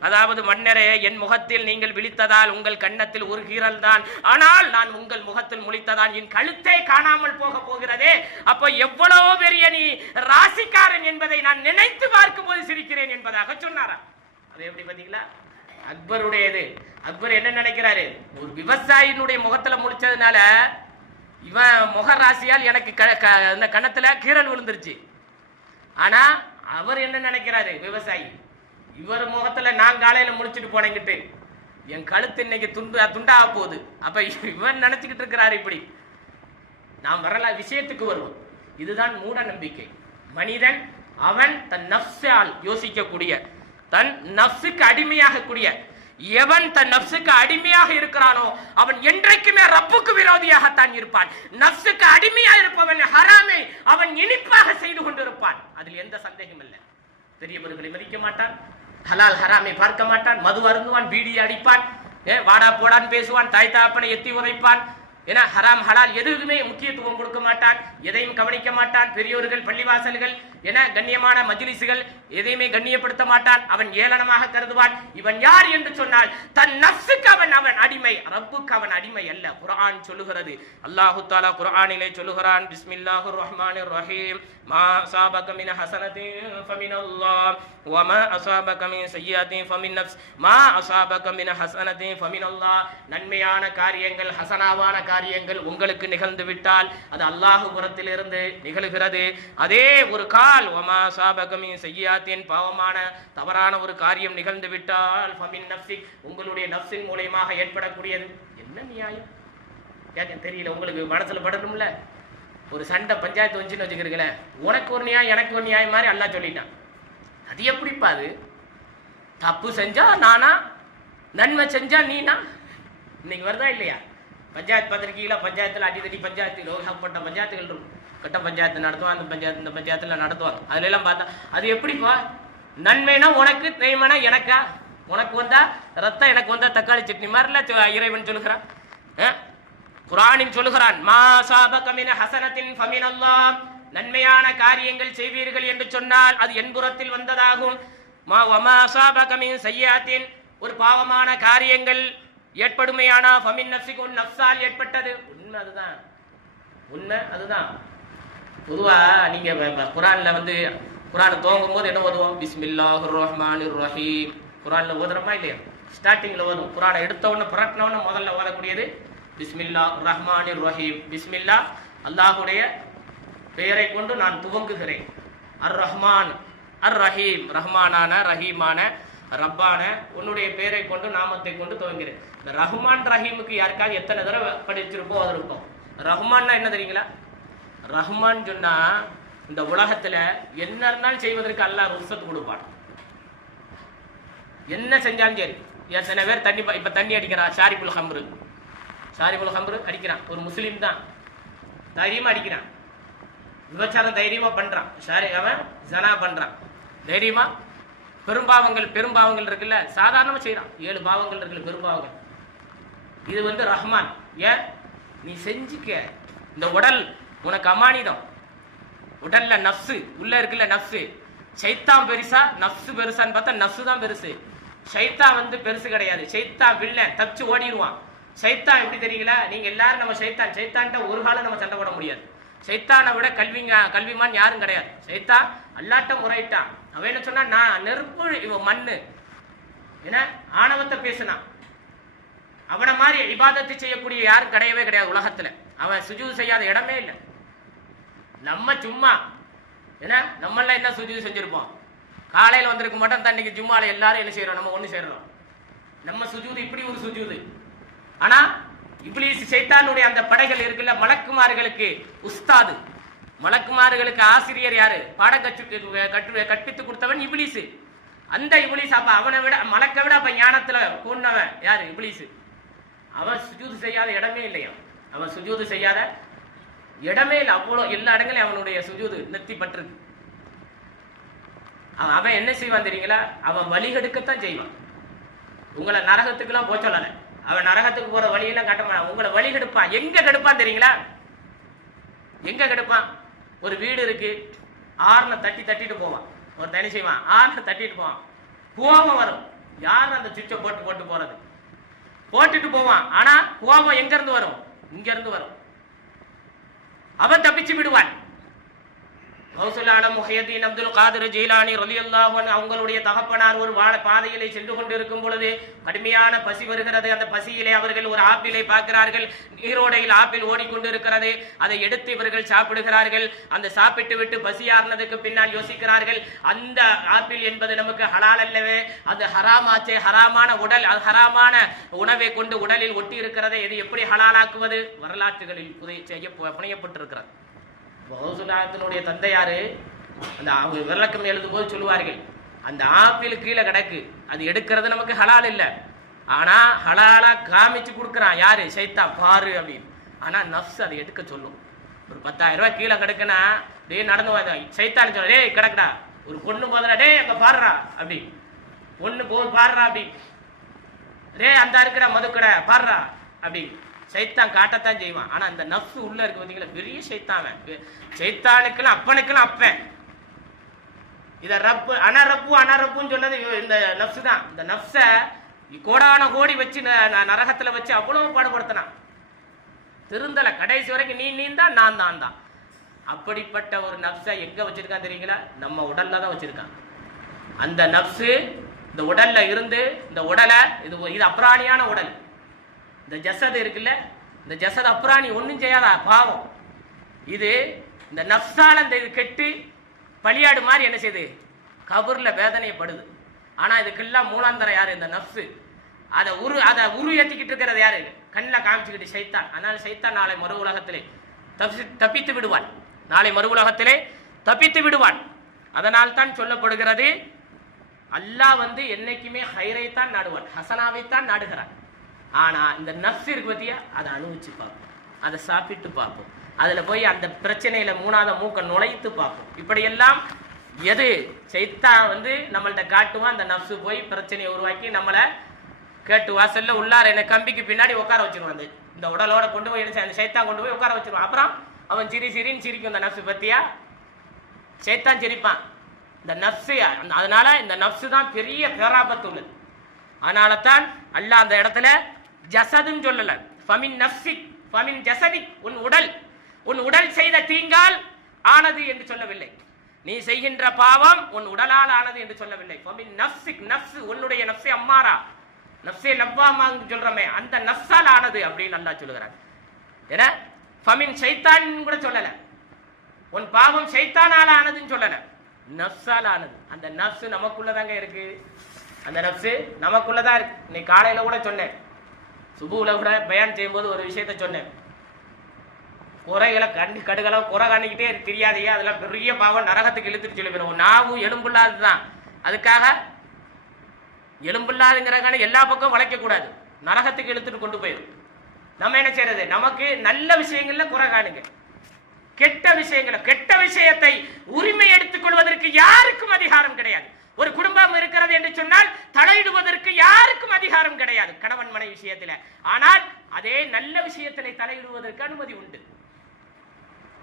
அதாவது மன்னரே, என் முகத்தில் நீங்கள் விழித்ததால் உங்கள் கன்னத்தில் ஒரு கீறல் தான், ஆனால் நான் உங்கள் முகத்தில் முழித்ததான் என் கழுத்தை காணாமல் போக போகிறதே. அப்ப எவ்வளவு பெரிய நீ ராசிக்காரன் என்பதை நான் நினைத்து பார்க்கும் போது சிரிக்கிறேன் என்பதாக சொன்னாராம். அது எப்படி பாத்தீங்களா? அக்பருடையது. அக்பர் என்ன நினைக்கிறாரு? ஒரு விவசாயினுடைய முகத்துல முழிச்சதுனால இவன் முக ராசியால் எனக்கு கன்னத்துல கீறல் விழுந்துருச்சு. ஆனா அவர் என்ன நினைக்கிறாரு? விவசாயி இவர் முகத்துல நான் காலையில முடிச்சுட்டு போனேங்கிட்டு என் கழுத்து இன்னைக்கு துண்டாக போகுது. அப்ப இவன் நினைச்சுக்கிட்டு இருக்கிறாரு. இப்படி நாம் வரலாறு விஷயத்துக்கு வருவோம். இதுதான் மூட நம்பிக்கை. மனிதன் அவன் தன் நஃப்ஸால் யோசிக்கக்கூடிய, தன் நஃப்ஸுக்கு அடிமையாகக்கூடிய, எவன் தன் நப்சுக்கு அடிமையாக இருக்கிறானோ அவன் என்றைக்குமே ரப்புக்கு விரோதியாகத்தான் இருப்பான். நப்சுக்கு அடிமையா இருப்பவன் ஹராமை அவன் இனிப்பாக செய்து கொண்டிருப்பான். அதில் எந்த சந்தேகம் இல்லை. பெரியவர்களை மதிக்க மாட்டான், ஹலால் ஹராமை பார்க்க மாட்டான், மது அருந்துவான், பீடி அடிப்பான், வாடா போடான்னு பேசுவான், தாய் தாப்பனை எத்தி உதைப்பான். ஏன்னா ஹராம் ஹலால் எதுவுமே முக்கியத்துவம் கொடுக்க மாட்டான், எதையும் கவனிக்க மாட்டான். பெரியோர்கள், பள்ளிவாசல்கள் என கண்ணியமான மஜ்லிஸ்கள் எதையுமே கண்ணியப்படுத்த மாட்டான். அவன் ஏளனமாக கருதுவான். இவன் யார் என்று சொன்னால் தன் நஃப்ஸுக்கு அவன் அடிமை, ரப்புக்கு அவன் அடிமை அல்ல. குர்ஆன் சொல்லுகிறது, அல்லாஹு தஆலா குர்ஆனிலே சொல்லுகிறான், பிஸ்மில்லாஹிர் ரஹ்மானிர் ரஹீம், மா அஸாபக மின் ஹஸனத்தின் ஃபமினல்லாஹ் வ மா அஸாபக மின் ஸய்யிஅத்தின் ஃபமின் நஃப்ஸ். மா அஸாபக மின் ஹஸனத்தின் ஃபமினல்லாஹ். நன்மையான காரியங்கள், ஹசனாவான காரியங்கள் உங்களுக்கு நிகழ்ந்து விட்டால் அது அல்லாஹ் புறத்திலிருந்து நிகழ்கிறது. அதே ஒரு வமா அஸாபக மின் ஸய்யிஅத்தின், பாவமான தவறான ஒரு காரியம் நிகழ்ந்து விட்டால் ஃபமின் நஃப்ஸிக், உங்களுடைய நஃப்ஸின் மூலமாக ஏற்படக்கூடியது. என்ன நியாயம் கேட்க தெரியல, உங்களுக்கு மனசுல படணும்ல. ஒரு சண்டை பஞ்சாயத்து வந்துச்சுன்னு வச்சுக்கிறீங்களே, உனக்கு ஒரு நியாயம் எனக்கு ஒரு நியாயம் மாதிரி அல்லாஹ் சொல்லிட்டான். அது எப்படிப்பா? அது தப்பு செஞ்சா நானா, நன்மை செஞ்சா நீனா? இன்னைக்கு வருதா இல்லையா? பஞ்சாயத்து பத்திரிகையில பஞ்சாயத்துல அடிதடி பஞ்சாயத்து, ஏகப்பட்ட பஞ்சாயத்துகள் இருக்கும். கட்ட பஞ்சாயத்து நடத்துவான், அந்த பஞ்சாயத்து இந்த பஞ்சாயத்துல நடத்துவாங்க. அதுல எல்லாம் பார்த்தா அது எப்படிப்பா? நன்மைனா உனக்கு, தீமைனா எனக்கா? உனக்கு வந்தா ரத்தம், எனக்கு வந்தா தக்காளி சட்னி மாதிரில இறைவன் சொல்லுகிறான். குர்ஆனில் சொல்லுகிறான், மா அஸாபக மின் ஹஸனத்தின் ஃபமினல்லாஹ். நன்மையான காரியங்கள் செய்வீர்கள் என்று சொன்னால் அது என் புறத்தில் வந்ததாகும். வமா அஸாபக மின் ஸய்யிஅத்தின், ஒரு பாவமான காரியங்கள் ஏற்படுமையானா ஃபமின் நஃப்ஸிக், உன் நஃப்ஸால் ஏற்பட்டது. உண்மை அதுதான், உண்மை அதுதான். பொதுவா நீங்க குர்ஆன்ல குர்ஆனை துவங்கும் போது என்ன ஓதுவோம்? பிஸ்மில்லாஹிர் ரஹ்மானிர் ரஹீம். குர்ஆன்ல ஓதுறோமா இல்லையா? ஸ்டார்டிங்ல ஓதும். குர்ஆனை எடுத்த உடனே புரட்டின உடனே முதல்ல ஓதக்கூடியது பிஸ்மில்லாஹிர் ரஹ்மானிர் ரஹீம். பிஸ்மில்லா, அல்லாஹ்வுடைய பெயரை கொண்டு நான் துவங்குகிறேன். அர் ரஹ்மான் அர் ரஹீம், ரஹ்மானான ரஹீமான ரப்பான உன்னுடைய பெயரை கொண்டு நாமத்தை கொண்டு துவங்குகிறேன். இந்த ரஹ்மான் ரஹீமுக்கு யாருக்காவது எத்தனை தடவை படிச்சிருப்போம் அது இருக்கும். ரஹ்மான்னா என்ன தெரியுங்களா? ரஹ்மான் சொன்னா இந்த உலகத்துல என்ன இருந்தாலும் செய்வதற்கு அல்லாஹ் ருக்ஸத் கொடுப்பான். என்ன செஞ்சாலும் சரி. எத்தனை பேர் தண்ணி, இப்ப தண்ணி அடிக்கிறான், ஷாரிபுல் ஹம்ரு அடிக்கிறான். ஒரு முஸ்லீம் தான், தைரியமா அடிக்கிறான். விபச்சாரம் தைரியமா பண்றான். அவன் ஜனா பண்றான் தைரியமா. பெரும்பாவங்கள் இருக்குல்ல, சாதாரணமா செய்யறான். 7 பாவங்கள் இருக்குல்ல, பெரும்பாவங்கள். இது ரஹ்மான். ஏன் நீ செஞ்சுக்க, இந்த உடல் உனக்கு அமானிதம். உடல்ல நஃப்ஸு உள்ள இருக்குல்ல, நஃப்ஸு. ஷைத்தான் பெருசா நஃப்ஸு பெருசான்னு பார்த்தா நஃப்ஸு தான் பெருசு. ஷைத்தான் பெருசு கிடையாது. ஷைத்தான் வில்லன், தப்பிச்சு ஓடிடுவான். ஷைத்தான் எப்படி தெரியுங்களா? நீங்க எல்லாரும் நம்ம ஷைத்தான்ட்ட ஒரு காலம் நம்ம சண்டை போட முடியாது. ஷைத்தானை விட கல்விமான் யாரும் கிடையாது. ஷைத்தான் அல்லாட்ட முறையிட்டான். அவன் என்ன சொன்னா, நான் நெருப்பு, இவன் மண்ணு. ஏன்னா ஆணவத்தை பேசினான். அவனை மாதிரி இபாதத்தை செய்யக்கூடிய யாரும் கிடையவே கிடையாது உலகத்துல. அவன் சுஜூது செய்யாத இடமே இல்லை. நம்ம சும்மா ஏன்னா நம்மளாம் என்ன சுஜூது செஞ்சிருப்போம்? காலையில் வந்திருக்க மாட்டோம், தண்ணிக்கு ஜும்மால எல்லாரும் என்ன செய்யறோம்? நம்ம ஒன்று செய்யறோம். நம்ம சுஜூது இப்படி ஒரு சுஜூது. ஆனா இப்லீஸ் ஷைத்தானுடைய அந்த படைகள் இருக்குல்ல, மலக்குமார்களுக்கு உஸ்தாது, மலக்குமார்களுக்கு ஆசிரியர் யாரு? பாடம் கற்பித்து கொடுத்தவன் இப்லீஸ். அந்த இப்லீஸ் அப்ப அவனை விட, மலக்கை விட அப்ப ஞானத்துல கூடினவன் யாரு? இப்லீஸ். அவன் சுஜூது செய்யாத இடமே இல்லையா? அவன் சுஜூது செய்யாத இடமே இல்லை. அவ்வளோ எல்லா இடங்களையும் அவனுடைய சுஜூது நெத்தி பட்டிருக்கு. அவன் என்ன செய்வான் தெரியுங்களா? அவன் வழிகெடுக்கத்தான் செய்வான். உங்களை நரகத்துக்குலாம் போக சொல்லலை. அவன் நரகத்துக்கு போற வழியெல்லாம் காட்ட மாட்டான். உங்களை வழி கெடுப்பான். எங்க கெடுப்பான் தெரியுங்களா? எங்க கெடுப்பான்? ஒரு வீடு இருக்கு, ஆறுன தட்டிட்டு போவான். ஒரு தனி செய்வான், ஆறுன தட்டிட்டு போவான். கோபம் வரும். யாரும் அந்த சுவிட்சை போட்டு போறது, போட்டுட்டு போவான். ஆனா கோபம் எங்க இருந்து வரும்? இங்க இருந்து வரும். அவன் தப்பிச்சு விடுவான். முஹையதீன் அப்துல் காதிர் ஜீலானி ரலியல்லாஹு அன்ஹு அவங்களுடைய தகப்பனார் ஒரு பாதையிலே சென்று கொண்டிருக்கும் பொழுது கடுமையான பசி வருகிறது. அந்த பசியிலே அவர்கள் ஒரு ஆப்பிளை பார்க்கிறார்கள். நீரோடையில் ஆப்பிள் ஓடிக்கொண்டிருக்கிறது. அதை எடுத்து இவர்கள் சாப்பிடுகிறார்கள். அந்த சாப்பிட்டு விட்டு பசியாறினதுக்கு பின்னால் யோசிக்கிறார்கள், அந்த ஆப்பிள் என்பது நமக்கு ஹலால் அல்லவே, அது ஹராமாச்சே, ஹராமான உடல், ஹராமான உணவை கொண்டு உடலில் ஒட்டி இருக்கிறதை இது எப்படி ஹலாலாக்குவது? வரலாற்றுகளில் புனையப்பட்டிருக்கிறது. கௌசுல்லாஹினுடைய தந்தையாரு அந்த அவங்க விளக்கம் எழுதும் போது சொல்லுவார்கள், அந்த ஆப்பிள் கீழே கிடக்கு, அது எடுக்கிறது நமக்கு ஹலால் இல்லை. ஆனா ஹலாலா காமிச்சு கொடுக்குறான் யாரு? ஷைத்தான், பாரு அப்படின்னு. ஆனா நஃப்ஸ் அதை எடுக்க சொல்லும். ஒரு 10,000 ரூபாய் கீழே கிடக்குன்னா டே நடந்து வா, ஷைத்தான் சொல்ல டே கிடக்குடா, ஒரு பொண்ணு போதுடா டே அங்க பாடுறா அப்படி, பொண்ணு போ பாடுறா அப்படி, டே அந்த இருக்கிற மதுக்கடை பாடுறா அப்படி ஷைத்தான் காட்டத்தான் செய்வான். ஆனா அந்த நஃப்ஸ் உள்ள இருக்கு பார்த்தீங்களா, பெரிய ஷைத்தான். ஷைத்தானுக்கெல்லாம் அப்பனுக்கெல்லாம் அப்பன். இத ரப்பு அனரப்புன்னு சொன்னது இந்த நஃப்ஸ் தான். இந்த நஃப்ஸ கோடான கோடி வச்சு நரகத்துல வச்சு அவ்வளவு பாடுபடுத்தினான். திருந்தல கடைசி வரைக்கும் நீ தான் நான் தான். அப்படிப்பட்ட ஒரு நஃப்ஸை எங்க வச்சிருக்கான் தெரியுங்களா? நம்ம உடல்ல தான் வச்சிருக்கான். அந்த நஃப்ஸ் இந்த உடல்ல இருந்து இந்த உடலை இது அப்ராணியான உடல். இந்த ஜசது இருக்குல்ல, இந்த ஜசது அப்ராணி, ஒன்றும் செய்யாத பாவம். இது இந்த நஃப்ஸால இந்த இது கெட்டு பலியாடு மாதிரி என்ன செய்யுது, கபூர்ல வேதனைப்படுது. ஆனா இதுக்கெல்லாம் மூலாந்தரம் யாரு? இந்த நஃப்ஸ். அதை உரு ஏற்றிக்கிட்டு இருக்கிறது யாரு? கண்ணில் காமிச்சுக்கிட்டு ஷைத்தான். அதனால ஷைத்தான் நாளை மறு உலகத்திலே தப்பித்து விடுவான். நாளை மறு உலகத்திலே தப்பித்து விடுவான். அதனால் தான் சொல்லப்படுகிறது, அல்லாஹ் என்னைக்குமே ஹைரைத்தான் நாடுவான், ஹசனாவைத்தான் நாடுகிறான். ஆனா இந்த நஃப்ஸ் இருக்கு பத்தியா, அதை அனுபவிச்சு பார்ப்போம், அதை சாப்பிட்டு பார்ப்போம், அதுல போய் அந்த பிரச்சனையில மூணாவது மூக்க நுழைத்து பார்ப்போம். இப்படியெல்லாம் எது ஷைத்தான் நம்மள்ட்ட காட்டுவான். அந்த நஃப்ஸ் போய் பிரச்சனையை உருவாக்கி நம்மளை கேட்டு வாசல்ல உள்ளார என்ன கம்பிக்கு பின்னாடி உட்கார வச்சிருவான். இந்த உடலோட கொண்டு போய் அந்த ஷைத்தான் கொண்டு போய் உட்கார வச்சிருவான். அப்புறம் அவன் சிரின்னு சிரிக்கும். இந்த நஃப்ஸ் பத்தியா ஷைத்தான் சிரிப்பான். இந்த நஃப்ஸ், அதனால இந்த நஃப்ஸ் தான் பெரிய பேராபத்து உள்ளது. அதனால தான் அல்லாஹ் அந்த இடத்துல ஜசதுன்னு சொல்லல, ஃபமின் நஃப்ஸிக் ஃபமின் ஜசதிக், உன் உடல் செய்த தீங்கால் ஆனது என்று சொல்லவில்லை. நீ செய்கின்ற பாவம் உன் உடலால் ஆனது என்று சொல்லவில்லை. ஃபமின் நஃப்ஸிக், நஃப்ஸ் உன்னுடைய நஃப்ஸே அம்மாரா, நஃப்ஸே லவ்வாமான்னு சொல்றமே, அந்த நஃப்ஸால் ஆனது அப்படின்னு அல்லாஹ் சொல்லுகிறான். ஏன்னா ஃபமின் ஷைத்தான் கூட சொல்லல, உன் பாவம் ஷைத்தானால ஆனதுன்னு சொல்லல, நஃப்ஸால் ஆனது. அந்த நஃப்ஸ் நமக்குள்ளதாங்க இருக்கு. அந்த நஃப்ஸ் நமக்குள்ளதான் இருக்கு. இன்னைக்கு காலையில கூட சொன்னேன், சுபுல கூட பயான் செய்யும்போது ஒரு விஷயத்த சொன்னேன். குறைகளை கடுகளை குறை காணிக்கிட்டே தெரியாதையா, அதெல்லாம் பெரிய பாவம், நரகத்துக்கு இழுத்துட்டு சொல்லி போயிடும். நாவு எலும்புள்ளாதுதான், அதுக்காக எலும்புள்ளாதுங்கிறக்கான எல்லா பக்கம் வளைக்க கூடாது, நரகத்துக்கு இழுத்துட்டு கொண்டு போயிடும். நம்ம என்ன செய்யறது? நமக்கு நல்ல விஷயங்கள்ல குறை காணுங்க, கெட்ட விஷயத்தை உரிமை எடுத்துக் கொள்வதற்கு யாருக்கும் அதிகாரம் கிடையாது. ஒரு குடும்பம் இருக்கிறது என்று சொன்னால் தலையிடுவதற்கு யாருக்கும் அதிகாரம் கிடையாது, கணவன் மனைவி விஷயத்தில். ஆனால் அதே நல்ல விஷயத்திலே தலையிடுவதற்கு அனுமதி உண்டு.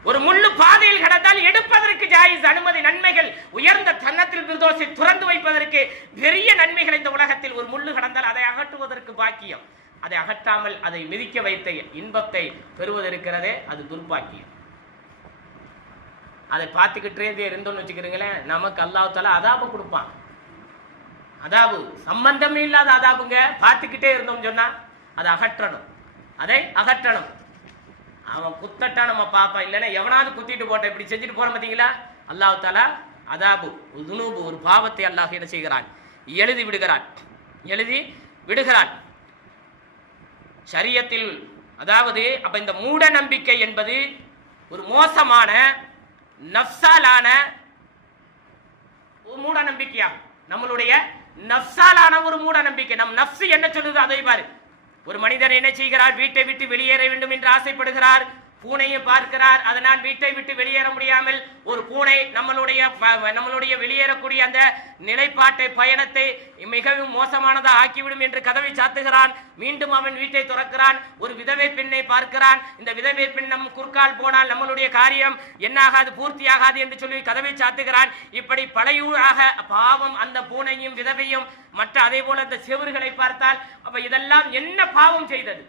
ஒரு முள்ளு பாதையில் கிடந்தால் எடுப்பதற்கு ஜாயிஸ், அனுமதி. நன்மைகள் உயர்ந்த தன்னத்தில் பிரதோஷை துறந்து வைப்பதற்கு பெரிய நன்மைகள் இந்த உலகத்தில். ஒரு முள்ளு கிடந்தால் அதை அகற்றுவதற்கு பாக்கியம், அதை அகற்றாமல் அதை மிதிக்க வைத்த இன்பத்தை பெறுவதற்கிறதே அது துர்பாக்கியம். அதை பார்த்துக்கிட்டே இருந்தோம்னு வச்சுக்கிறீங்களேன், நமக்கு அல்லாஹ் தஆலா அதாபு கொடுப்பான். அதாபு சம்பந்தமே இல்லாத அதாபுங்க. பார்த்துக்கிட்டே இருந்தோம் சொன்னா அதை அகற்றணும். அவன் குத்தட்டா நம்ம பாப்பா, இல்லைன்னா எவனாவது குத்திட்டு போட்ட, இப்படி செஞ்சுட்டு போற பார்த்தீங்களா, அல்லாஹ் தஆலா அதாபு துனூபு, ஒரு பாவத்தை அல்லாஹ் என்ன செய்கிறான், எழுதி விடுகிறான் ஷரியத்தில். அதாவது அப்ப இந்த மூட நம்பிக்கை என்பது ஒரு மோசமான நஃப்ஸாலான ஒரு மூட நம்பிக்கையா, நம்மளுடைய நஃப்ஸாலான ஒரு மூட நம்பிக்கை. நம் நஃப்ஸ் என்ன சொல்லுது அதை பாரு. ஒரு மனிதர் என்ன செய்கிறார், வீட்டை விட்டு வெளியேற வேண்டும் என்று ஆசைப்படுகிறார், பூனையை பார்க்கிறார், அதனால் வீட்டை விட்டு வெளியேற முடியாமல் ஒரு பூனை நம்மளுடைய வெளியேறக்கூடிய அந்த நிலைப்பாட்டை, பயணத்தை மிகவும் மோசமானதாக ஆக்கிவிடும் என்று கதவை சாத்துகிறான். மீண்டும் அவன் வீட்டை துறக்கிறான், ஒரு விதவை பெண்ணை பார்க்கிறான். இந்த விதவை பெண் நம் குறுக்கால் போனால் நம்மளுடைய காரியம் என்னாகாது, பூர்த்தியாகாது என்று சொல்லி கதவை சாத்துகிறான். இப்படி பழையூராக பாவம் அந்த பூனையும் விதவையும் மற்ற அதே போல அந்த செவறுகளை பார்த்தால், அப்ப இதெல்லாம் என்ன பாவம் செய்தது?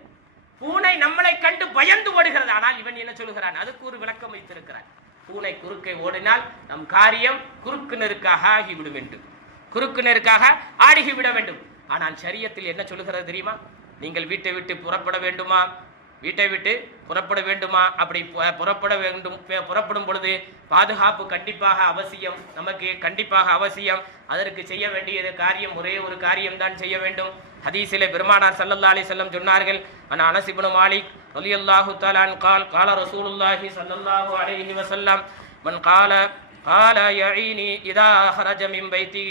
பூனை நம்மளை கண்டு பயந்து ஓடுகிறது. ஆனால் இவன் என்ன சொல்லுகிறான், அதுக்கு ஒரு விளக்கம் வைத்திருக்கிறான். பூனை குறுக்கை ஓடினால் நம் காரியம் குறுக்கு நெருக்காக ஆகிவிடும் என்று, குறுக்கு நெருக்காக ஆடிவிட வேண்டும். ஆனால் ஷரியத்தில் என்ன சொல்லுகிறது தெரியுமா? நீங்கள் வீட்டை விட்டு புறப்பட வேண்டுமா, அப்படி புறப்படும் பொழுது பாதுகாப்பு கண்டிப்பாக அவசியம், நமக்கு கண்டிப்பாக அவசியம். அதற்கு செய்ய வேண்டியது காரியம் ஒரே ஒரு காரியம் தான் செய்ய வேண்டும். ஹதீஸிலே பெருமானார் ஸல்லல்லாஹு அலைஹி வஸல்லம் சொன்னார்கள், அனஸ் இப்னு மாலிக் ரலியல்லாஹு தஆலா அன்ஹு قال رسول الله صلى الله عليه وسلم من قال يعيني اذا خرج من بيته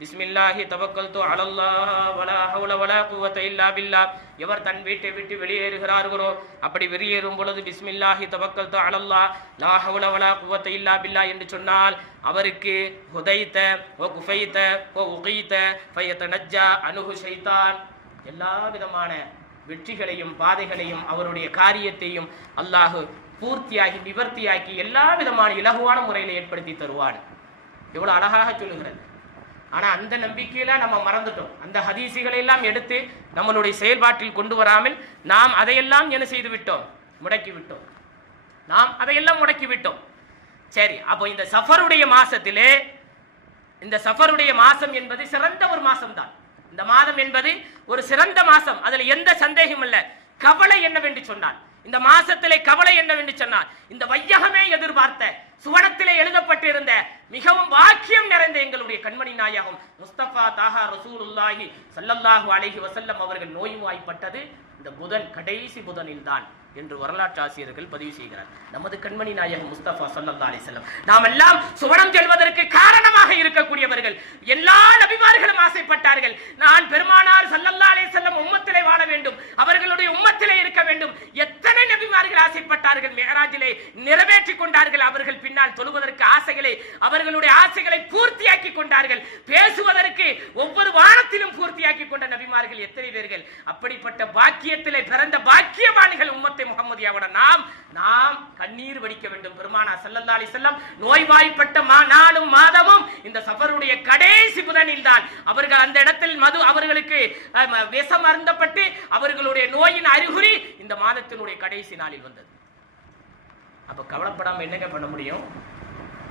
பிஸ்மில்லாஹி தவக்கல்து அலல்லாஹ் வலா ஹவுல வலா குவத இல்லா பில்லாஹ். எவர் தன் வீட்டை விட்டு வெளியேறுகிறார்களோ அப்படி வெளியேறும் பொழுது பிஸ்மில்லாஹி தவக்கல்து அலல்லாஹ் லா ஹவுல வலா குவத இல்லா பில்லாஹ் என்று சொன்னால் அவருக்கு ஹுதைத வ குஃபைத வ உகீத ஃபயதனஜ்ஜா அன்ஹு ஷைத்தான், எல்லா விதமான வெற்றிகளையும் பாதைகளையும் அவருடைய காரியத்தையும் அல்லாஹ் பூர்த்தியாகி நிவர்த்தியாக்கி எல்லா விதமான இலகுவான முறையில் ஏற்படுத்தி தருவான். எவ்வளவு அழகாக சொல்லுகிறது. ஆனா அந்த நம்பிக்கையில நம்ம மறந்துட்டோம். அந்த ஹதீசுகளை எல்லாம் எடுத்து நம்மளுடைய செயல்பாட்டில் கொண்டு வராமல் நாம் அதையெல்லாம் என்ன செய்து விட்டோம்? முடக்கி விட்டோம். நாம் அதையெல்லாம் முடக்கி விட்டோம். சரி, அப்போ இந்த சஃபருடைய மாசத்திலே, இந்த சஃபருடைய மாசம் என்பது சிறந்த ஒரு மாசம் தான். இந்த மாதம் என்பது ஒரு சிறந்த மாசம், அதுல எந்த சந்தேகம் இல்லை. கவலை என்னவென்று சொன்னான், இந்த மாசத்திலே கவலை என்னவென்று சொன்னான், இந்த வையகமே எதிர்பார்த்த சுவனத்திலே எழுதப்பட்டிருந்த மிகவும் வாக்கியம் நிறைந்த எங்களுடைய கண்மணி நாயகம் முஸ்தபா தாஹா ரசூலுல்லாஹி ஸல்லல்லாஹு அலைஹி வஸல்லம் அவர்கள் நோய்வாய்ப்பட்டது இந்த புதன், கடைசி புதனில் தான் என்று வரலாற்று ஆசிரியர்கள் பதிவு செய்கிறார். நமது கண்மணி நாயகம் முஸ்தபா ஸல்லல்லாஹு அலைஹி வஸல்லம் நாம் எல்லாம் சுவனம் செல்வதற்கு காரணமாக இருக்கக்கூடியவர்கள். எல்லா நபிமார்களும் ஆசைப்பட்டார்கள், நான் பெருமானார் ஸல்லல்லாஹு அலைஹி வஸல்லம் உம்மத்திலே வாழ வேண்டும், அவர்களுடைய உம்மத்திலே இருக்க வேண்டும். எத்தனை நபிமார்கள் ஆசைப்பட்டார்கள், மிஅராஜிலே நிறைவேற்றிக் கொண்டார்கள். அவர்கள் பின்னால் தொழுவதற்கு ஆசைகளை, அவர்களுடைய ஆசைகளை பூர்த்தியாக்கி கொண்டார்கள். பேசுவதற்கு ஒவ்வொரு வானத்திலும் பூர்த்தியாக்கி கொண்ட நபிமார்கள் எத்தனை பேர்கள். அப்படிப்பட்ட பாக்கியத்திலே பிறந்த பாக்கியவான்கள் உம்மத்தை முஹம்மதியாவோட நாம் கண்ணீர் வடிக்க வேண்டும். பெருமானார் ஸல்லல்லாஹு அலைஹி வஸல்லம் நோய்வாய்ப்பட்ட நாளும் மாதமும் இந்த சஃபருடைய கடைசி புதனில் தான் அவர்கள் அந்த இடத்தில் அவர்களுக்கு விஷம் அருந்தப்பட்டு அவர்களுடைய நோயின் அறிகுறி இந்த மாதத்தினுடைய கடைசி நாளில் வந்தது. அப்ப கவலைப்படாம என்னங்க பண்ண முடியும்?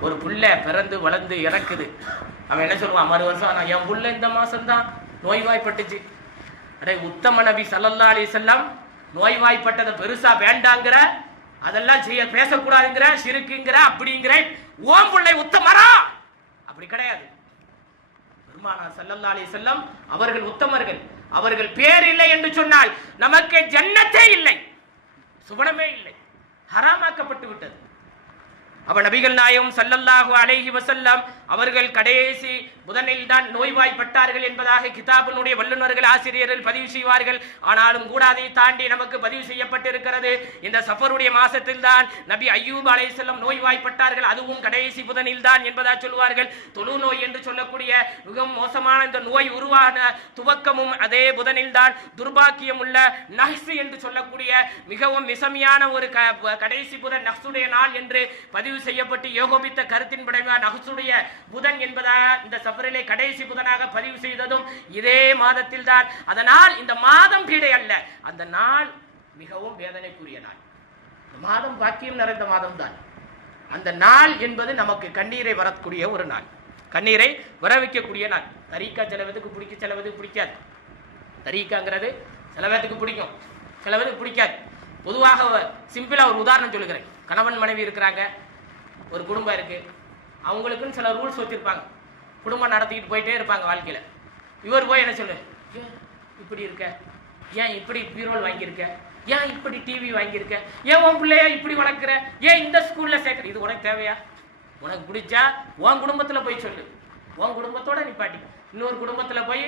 ஒரு புள்ள பிறந்து வளர்ந்து இறக்குது, அவன் என்ன சொல்லுவான்? மறு வருஷம் நான் என் புள்ள இந்த மாசம் தான் நோய்வாய்ப்பட்டுச்சு. அடே, உத்தம நபி ஸல்லல்லாஹு அலைஹி வஸல்லம் நோய்வாய்ப்பட்டதை பெருசா வேண்டாங்கிற, அதெல்லாம் பேசக்கூடாதுங்கிற, சிறுக்குங்கிற, அப்படிங்கிற ஓம் பிள்ளை உத்தமரா? அப்படி கிடையாது. பெருமானார் ஸல்லல்லாஹு அலைஹி வஸல்லம் அவர்கள் உத்தமர்கள். அவர்கள் பேர் இல்லை என்று சொன்னால் நமக்கு ஜன்னத்தே இல்லை, சுவனமே இல்லை, ஹராமாக்கப்பட்டு விட்டது. அவ நபிகள் நாயகம் ஸல்லல்லாஹு அலைஹி வஸல்லம் அவர்கள் கடைசி புதனில் தான் நோய்வாய்ப்பட்டார்கள் என்பதாக கிதாபினுடைய வல்லுநர்கள் ஆசிரியர்கள் பதிவு செய்வார்கள். ஆனாலும் கூட அதை தாண்டி நமக்கு பதிவு செய்யப்பட்டிருக்கிறது, இந்த சஃபருடைய மாசத்தில் தான் நபி அய்யூப் அலைஹிஸ்ஸலாம் நோய்வாய்ப்பட்டார்கள், அதுவும் கடைசி புதனில் தான் என்பதாக சொல்வார்கள். தொழு நோய் என்று சொல்லக்கூடிய மிகவும் மோசமான இந்த நோய் உருவான துவக்கமும் அதே புதனில் தான். துர்பாக்கியம் உள்ள நஹ்ஸ் என்று சொல்லக்கூடிய மிகவும் விஷமியான ஒரு கடைசி புதன் நஹ்ஸுடைய நாள் என்று பதிவு செய்யப்பட்டு ஏகோபித்த கருத்தின்படி நஹ்ஸுடைய புதன் என்பதாக இந்த சஃபரிலே கடைசி புதனாக பதிவு செய்ததும் இதே மாதத்தில் தான். அதனால் இந்த மாதம் பீடை அல்ல, அந்த நாள் மிகவும் வேதனைக்குரிய நாள். இந்த மாதம் பாக்கியம் நிறைந்த மாதம் தான். அந்த நாள் என்பது நமக்கு கண்ணீரை வரக்கூடிய ஒரு நாள், கண்ணீரை வர வைக்கக்கூடிய நாள். தரீக்கா சிலவதுக்கு பிடிக்கும், சிலவதுக்கு பிடிக்காது. தரீக்காங்கிறது சிலவதுக்கு பிடிக்கும், சிலவதுக்கு பிடிக்காது. பொதுவாக சிம்பிளா ஒரு உதாரணம் சொல்லுகிறேன். கணவன் மனைவி இருக்கிறாங்க, ஒரு குடும்பம் இருக்கு, அவங்களுக்குன்னு சில ரூல்ஸ் வச்சிருப்பாங்க, குடும்பம் நடத்திக்கிட்டு போயிட்டே இருப்பாங்க வாழ்க்கையில. இவர் போய் என்ன சொல்லு, ஏன் இப்படி இருக்க, ஏன் இப்படி பீரோல் வாங்கியிருக்க, ஏன் இப்படி டிவி வாங்கியிருக்க, ஏன் உன் பிள்ளைய இப்படி வளர்க்குற, ஏன் இந்த ஸ்கூல்ல சேர்க்குற, இது உனக்கு தேவையா? உனக்கு பிடிச்சா உன் குடும்பத்துல போய் சொல்லு, உன் குடும்பத்தோட நிப்பாட்டி. இன்னொரு குடும்பத்துல போய்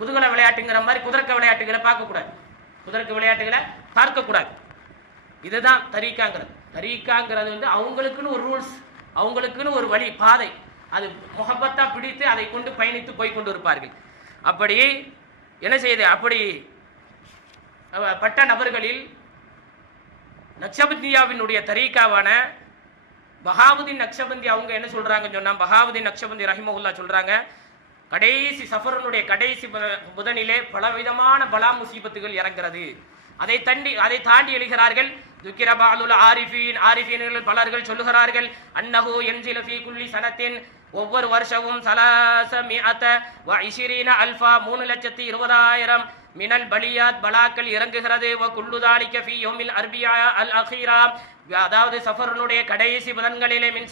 குதூகல விளையாட்டுங்கிற மாதிரி குதிரக்க விளையாட்டுகளை பார்க்கக்கூடாது, குதிரக்க விளையாட்டுகளை பார்க்கக்கூடாது. இதுதான் தரீக்காங்கிறது. தரீக்காங்கிறது வந்து அவங்களுக்குன்னு ஒரு ரூல்ஸ், அவங்களுக்குன்னு ஒரு வழி பாதை, அது முகப்பத்தா பிடித்து அதை கொண்டு பயணித்து போய் கொண்டு இருப்பார்கள். அப்படி என்ன செய்யுது, அப்படி பட்ட நபர்களில் நக்ஷபந்தியாவினுடைய தரீக்காவான பஹாவுதீன் நக்ஷபந்தி அவங்க என்ன சொல்றாங்கன்னு சொன்னா, பஹாவுதீன் நக்ஷபந்தி ரஹிமஹுல்லா சொல்றாங்க, கடைசி சஃபரனுடைய கடைசி புதனிலே பலவிதமான பலா முசீபத்துகள் இறங்கிறது. அதை தாண்டி எழுகிறார்கள். துக்கிர பாலுல் ஆரிஃபீன், ஆரிஃபீன்கள் பலர்கள் சொல்லுகிறார்கள், அன்னஹு யன்ஸிலு ஃபீ குல்லி சனத்தின், ஒவ்வொரு வருஷமும் சலாசமிஅத வ 20 அல்ஃபா 3,20,000 மினல் பலியாத் பலாக்கள் இறங்குகிறது. வ குல்லு தாலிக ஃபீ யௌமில் அர்பியா அல் அഖீரா, அதாவது சஃபரனுடைய கடைசி புதன்களிலே மின்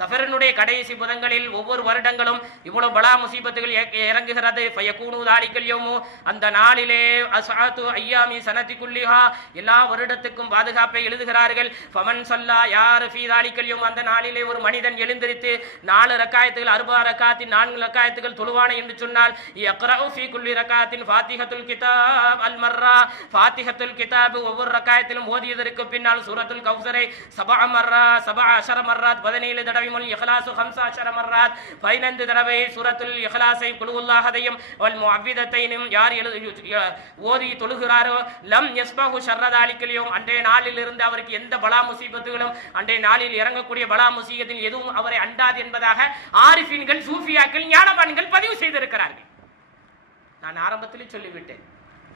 சஃபரனுடைய கடைசி புதன்களில் ஒவ்வொரு வருடங்களும் இவ்வளவு பலா முசீபத்துகள் இறங்குகிறது. ஃபயகூனு தாலிகல் யௌமு, அந்த நாளிலே அஸ்ஆத்து ஐயாமி சனதி குல்லிஹா, எல்லா வருடத்துக்கும் பாதுகாப்பை எழுதுகிறார்கள். ஃபமன் ஸல்லா, யார் ஃபீ தாலிகல் யௌம், அந்த நாளிலே ஒரு மனிதன் எழுந்திருத்து 4 ரக்காயத்துகள் 40 ரக்காத்தின் 4 ரக்காயத்துகள் தொழுவான என்று சொன்னால் யக்ரஉ ஃபீ குல்லி ரக்காத்தின் ஃபாத்திஹத்துல் கிதாப் அல் மர்ரா, ஃபாத்திஹத்துல் கிதாப் ஒவ்வொரு ரக்காயத்திலும் ஓதியதற்கு பின்னால் சூரத்துல் கௌசரை 17 மர்ராத் 17 தடவை, முல் இஹ்லாஸு 15 மர்ராத் 15 தடவை சூரத்துல் இஹ்லாஸை குல்ஹுல்லாஹதையும் வல் முஅவ்விதத்தையும் யார் ஓதி தொழுகிறாரோ லம் யஸ்பஹு ஷர்ர தாலிகல் யௌம், அன்றைய நாளில் இருந்து அவருக்கு எந்த பலா முசீபத்துகளும் அன்றைய நாளில் இறங்கக்கூடிய பலா முசீபத்தில் எதுவும் அவரை அண்டாது என்பதாக ஆரிஃபீன்கள், சூஃபியாக்கள், ஞானவான்கள் பதிவு செய்திருக்கிறார்கள். நான் ஆரம்பத்தில் சொல்லிவிட்டேன்,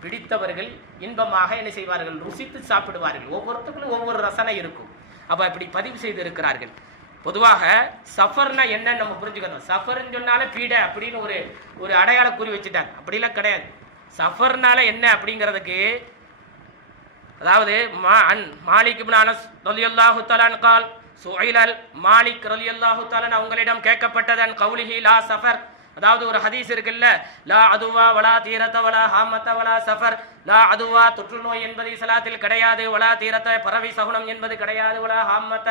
பிடித்தவர்கள் இன்பமாக என்ன செய்வார்கள், ருசித்து சாப்பிடுவார்கள். ஒவ்வொருத்தருக்கும் ஒவ்வொரு ரசனை இருக்கும். அப்ப இப்படி பதிவு செய்து இருக்கிறார்கள். பொதுவாக சஃபர்னா என்னன்னு நம்ம புரிஞ்சுக்கணும். சஃபர்ன்னு சொன்னாலே பீட அப்படின்னு ஒரு அடையாள குறி வச்சுட்டாங்க. அப்படிலாம் கிடையாது. சஃபர்னால என்ன அப்படிங்கிறதுக்கு, அதாவது மாலிக் இப்னு அனஸ் ரலியல்லாஹு தஆலா قال சுஐலல் மாலிக் ரலியல்லாஹு தஆலா அவங்களிடம் கேட்கப்பட்டதன் கௌலிஹி லா சஃபர், அதாவது ஒரு ஹதீஸ் இருக்குல்ல, லா அதுவா வலா தீரத வலா ஹாமத வலா சஃபர், லா அதுவா தொற்று நோய் என்பது இஸ்லாத்தில் கிடையாது, வலா தீரத பறவை சகுனம் என்பது கிடையாது, வலா ஹாமத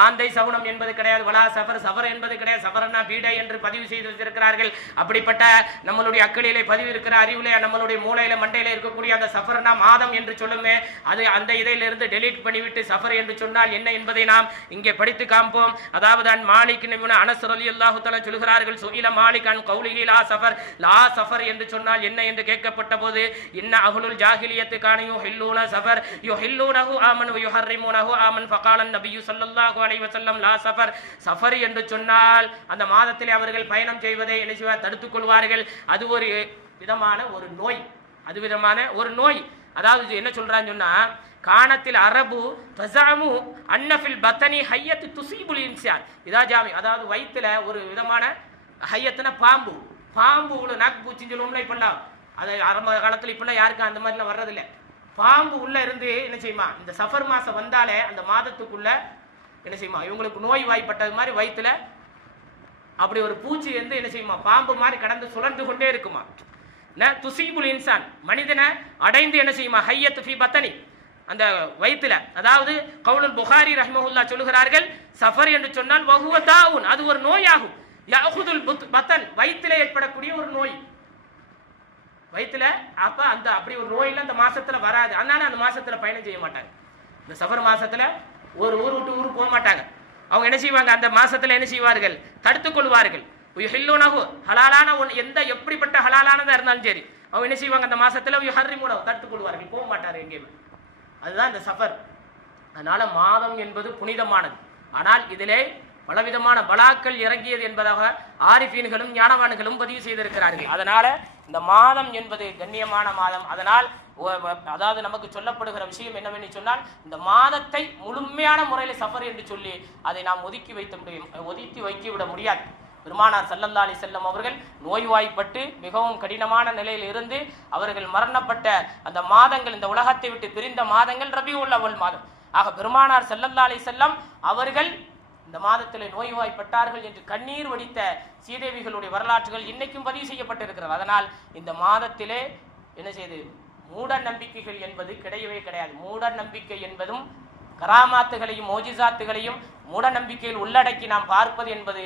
ஆந்தை சகுனம் என்பது கிடையாது, வலா சஃபர் என்பது கிடையாது. சஃபர்னா பீடை என்று பதிவு செய்து வச்சிருக்கிறார்கள். அப்படிப்பட்ட நம்மளுடைய அக்களிலே பதிவு இருக்கிற அறிவுல நம்மளுடைய மூளையில மண்டையில இருக்கக்கூடிய அந்த சஃபர்னா மாதம் என்று சொல்லுமே, அது அந்த இதிலிருந்து டெலீட் பண்ணிவிட்டு சஃபர் என்று சொன்னால் என்ன என்பதை நாம் இங்கே படித்து காண்போம். அதாவது மாலிக் இப்னு அனஸ் ரலியல்லாஹு தஆலா சொல்கிறார்கள், சுஇல மாலிக் அன் கௌலிஹி லா சஃபர், லா சஃபர் என்று சொன்னால் என்ன என்று கேட்கப்பட்ட போது, இன்ன அஹ்லுல் ஜாஹிலியத் கானு யுஹில்லூன சஃபர் யுஹில்லூனஹு ஆமன் வ யுஹர்ரிமூனஹு ஆமன் ஃபகால நபியு ஸல்லல்லாஹு அலைஹி வஸல்லம் லா சஃபர், சஃபர் என்று சொன்னால் அந்த மாதத்திலே அவர்கள் பயணம் செய்வதை என்ன செய்வார், தடுத்துக் கொள்வார்கள். அது ஒரு விதமான ஒரு நோய், அது விதமான ஒரு நோய். அதாவது என்ன சொல்றான்னு சொன்னா, காணத்தில் அரபு தஸாமு அன்னஃபில் பத்தனி ஹய்யத்து துஸீபுல் இன்சான் இதா ஜாமி, அதாவது வயித்துல ஒரு விதமான ஹையத்துனா பாம்பு, பாம்பு உள்ள நாக்கு பூச்சின்னு சொல்லுவோம்ல இப்பெல்லாம், அது ஆரம்ப காலத்தில் இப்பெல்லாம் யாருக்கும் அந்த மாதிரிலாம் வர்றதில்லை. பாம்பு உள்ள இருந்து என்ன செய்யுமா, இந்த சஃபர் மாசம் வந்தாலே அந்த மாதத்துக்குள்ள என்ன செய்யுமா, இவங்களுக்கு நோய் வாய்ப்பட்டது மாதிரி வயிற்றுல அப்படி ஒரு பூச்சி வந்து என்ன செய்யுமா, பாம்பு மாதிரி கடந்து சுழன்று கொண்டே இருக்குமா. துஸீபுல் இன்சான், மனிதனை அடைந்து என்ன செய்யுமா, ஹையத்து ஃபி பத்தனி, அந்த வயிற்றுல. அதாவது கவுலுல் புகாரி ரஹ்மஹுல்லா சொல்லுகிறார்கள், சஃபர் என்று சொன்னால் வஹுவ தாவுன், அது ஒரு நோயாகும். யஅஹுதுல் பத்தன், வயிற்றில ஏற்படக்கூடிய ஒரு நோய், வயிற்றுல. அப்ப அந்த அப்படி ஒரு நோயில அந்த மாசத்துல வராது. அதனால அந்த மாசத்துல பயணம் செய்ய மாட்டாங்க. இந்த சஃபர் மாசத்துல ஒரு ஊர் விட்டு ஊருக்கு போக மாட்டாங்க. அவங்க என்ன செய்வாங்க, அந்த மாசத்துல என்ன செய்வார்கள், தடுத்துக் கொள்வார்கள். ஹலாலான எந்த எப்படிப்பட்ட ஹலாலானதா இருந்தாலும் சரி, அவங்க என்ன செய்வாங்க, அந்த மாசத்துல யுஹர்ரிமூனஹு தடுத்துக் கொள்வார்கள், போக மாட்டாரு எங்கேயுமே. அதுதான் இந்த சஃபர். அதனால மாதம் என்பது புனிதமானது. ஆனால் இதிலே பலவிதமான பலாக்கள் இறங்கியது என்பதாக ஆரிஃபீன்களும் ஞானவான்களும் பதிவு செய்திருக்கிறார்கள். அதனால இந்த மாதம் என்பது கண்ணியமான மாதம். அதனால் அதாவது நமக்கு சொல்லப்படுகிற விஷயம் என்னவென்று சொன்னால், இந்த மாதத்தை முழுமையான முறையில் சஃபர் என்று சொல்லி அதை நாம் ஒதுக்கி வைக்கிவிட முடியாது. பெருமானார் ஸல்லல்லாஹு அலைஹி வஸல்லம் அவர்கள் நோய்வாய்ப்பட்டு மிகவும் கடினமான நிலையில் இருந்து அவர்கள் மரணப்பட்ட அந்த மாதங்கள், இந்த உலகத்தை விட்டு பிரிந்த மாதங்கள் ரபியுல் அவ்வல் மாதம். ஆக பெருமானார் ஸல்லல்லாஹு அலைஹி வஸல்லம் அவர்கள் இந்த மாதத்தில் நோய்வாய்ப்பட்டார்கள் என்று கண்ணீர் வடித்த சீதேவிகளுடைய வரலாற்றுகள் இன்னைக்கும் பதிவு செய்யப்பட்டிருக்கிறது. அதனால் இந்த மாதத்திலே என்ன செய்து, மூட நம்பிக்கைகள் என்பது கிடையவே கிடையாது. மூட நம்பிக்கை என்பதும் கராமாத்துகளையும் மோஜிசாத்துகளையும் மூட நம்பிக்கையில் உள்ளடக்கி நாம் பார்ப்பது என்பது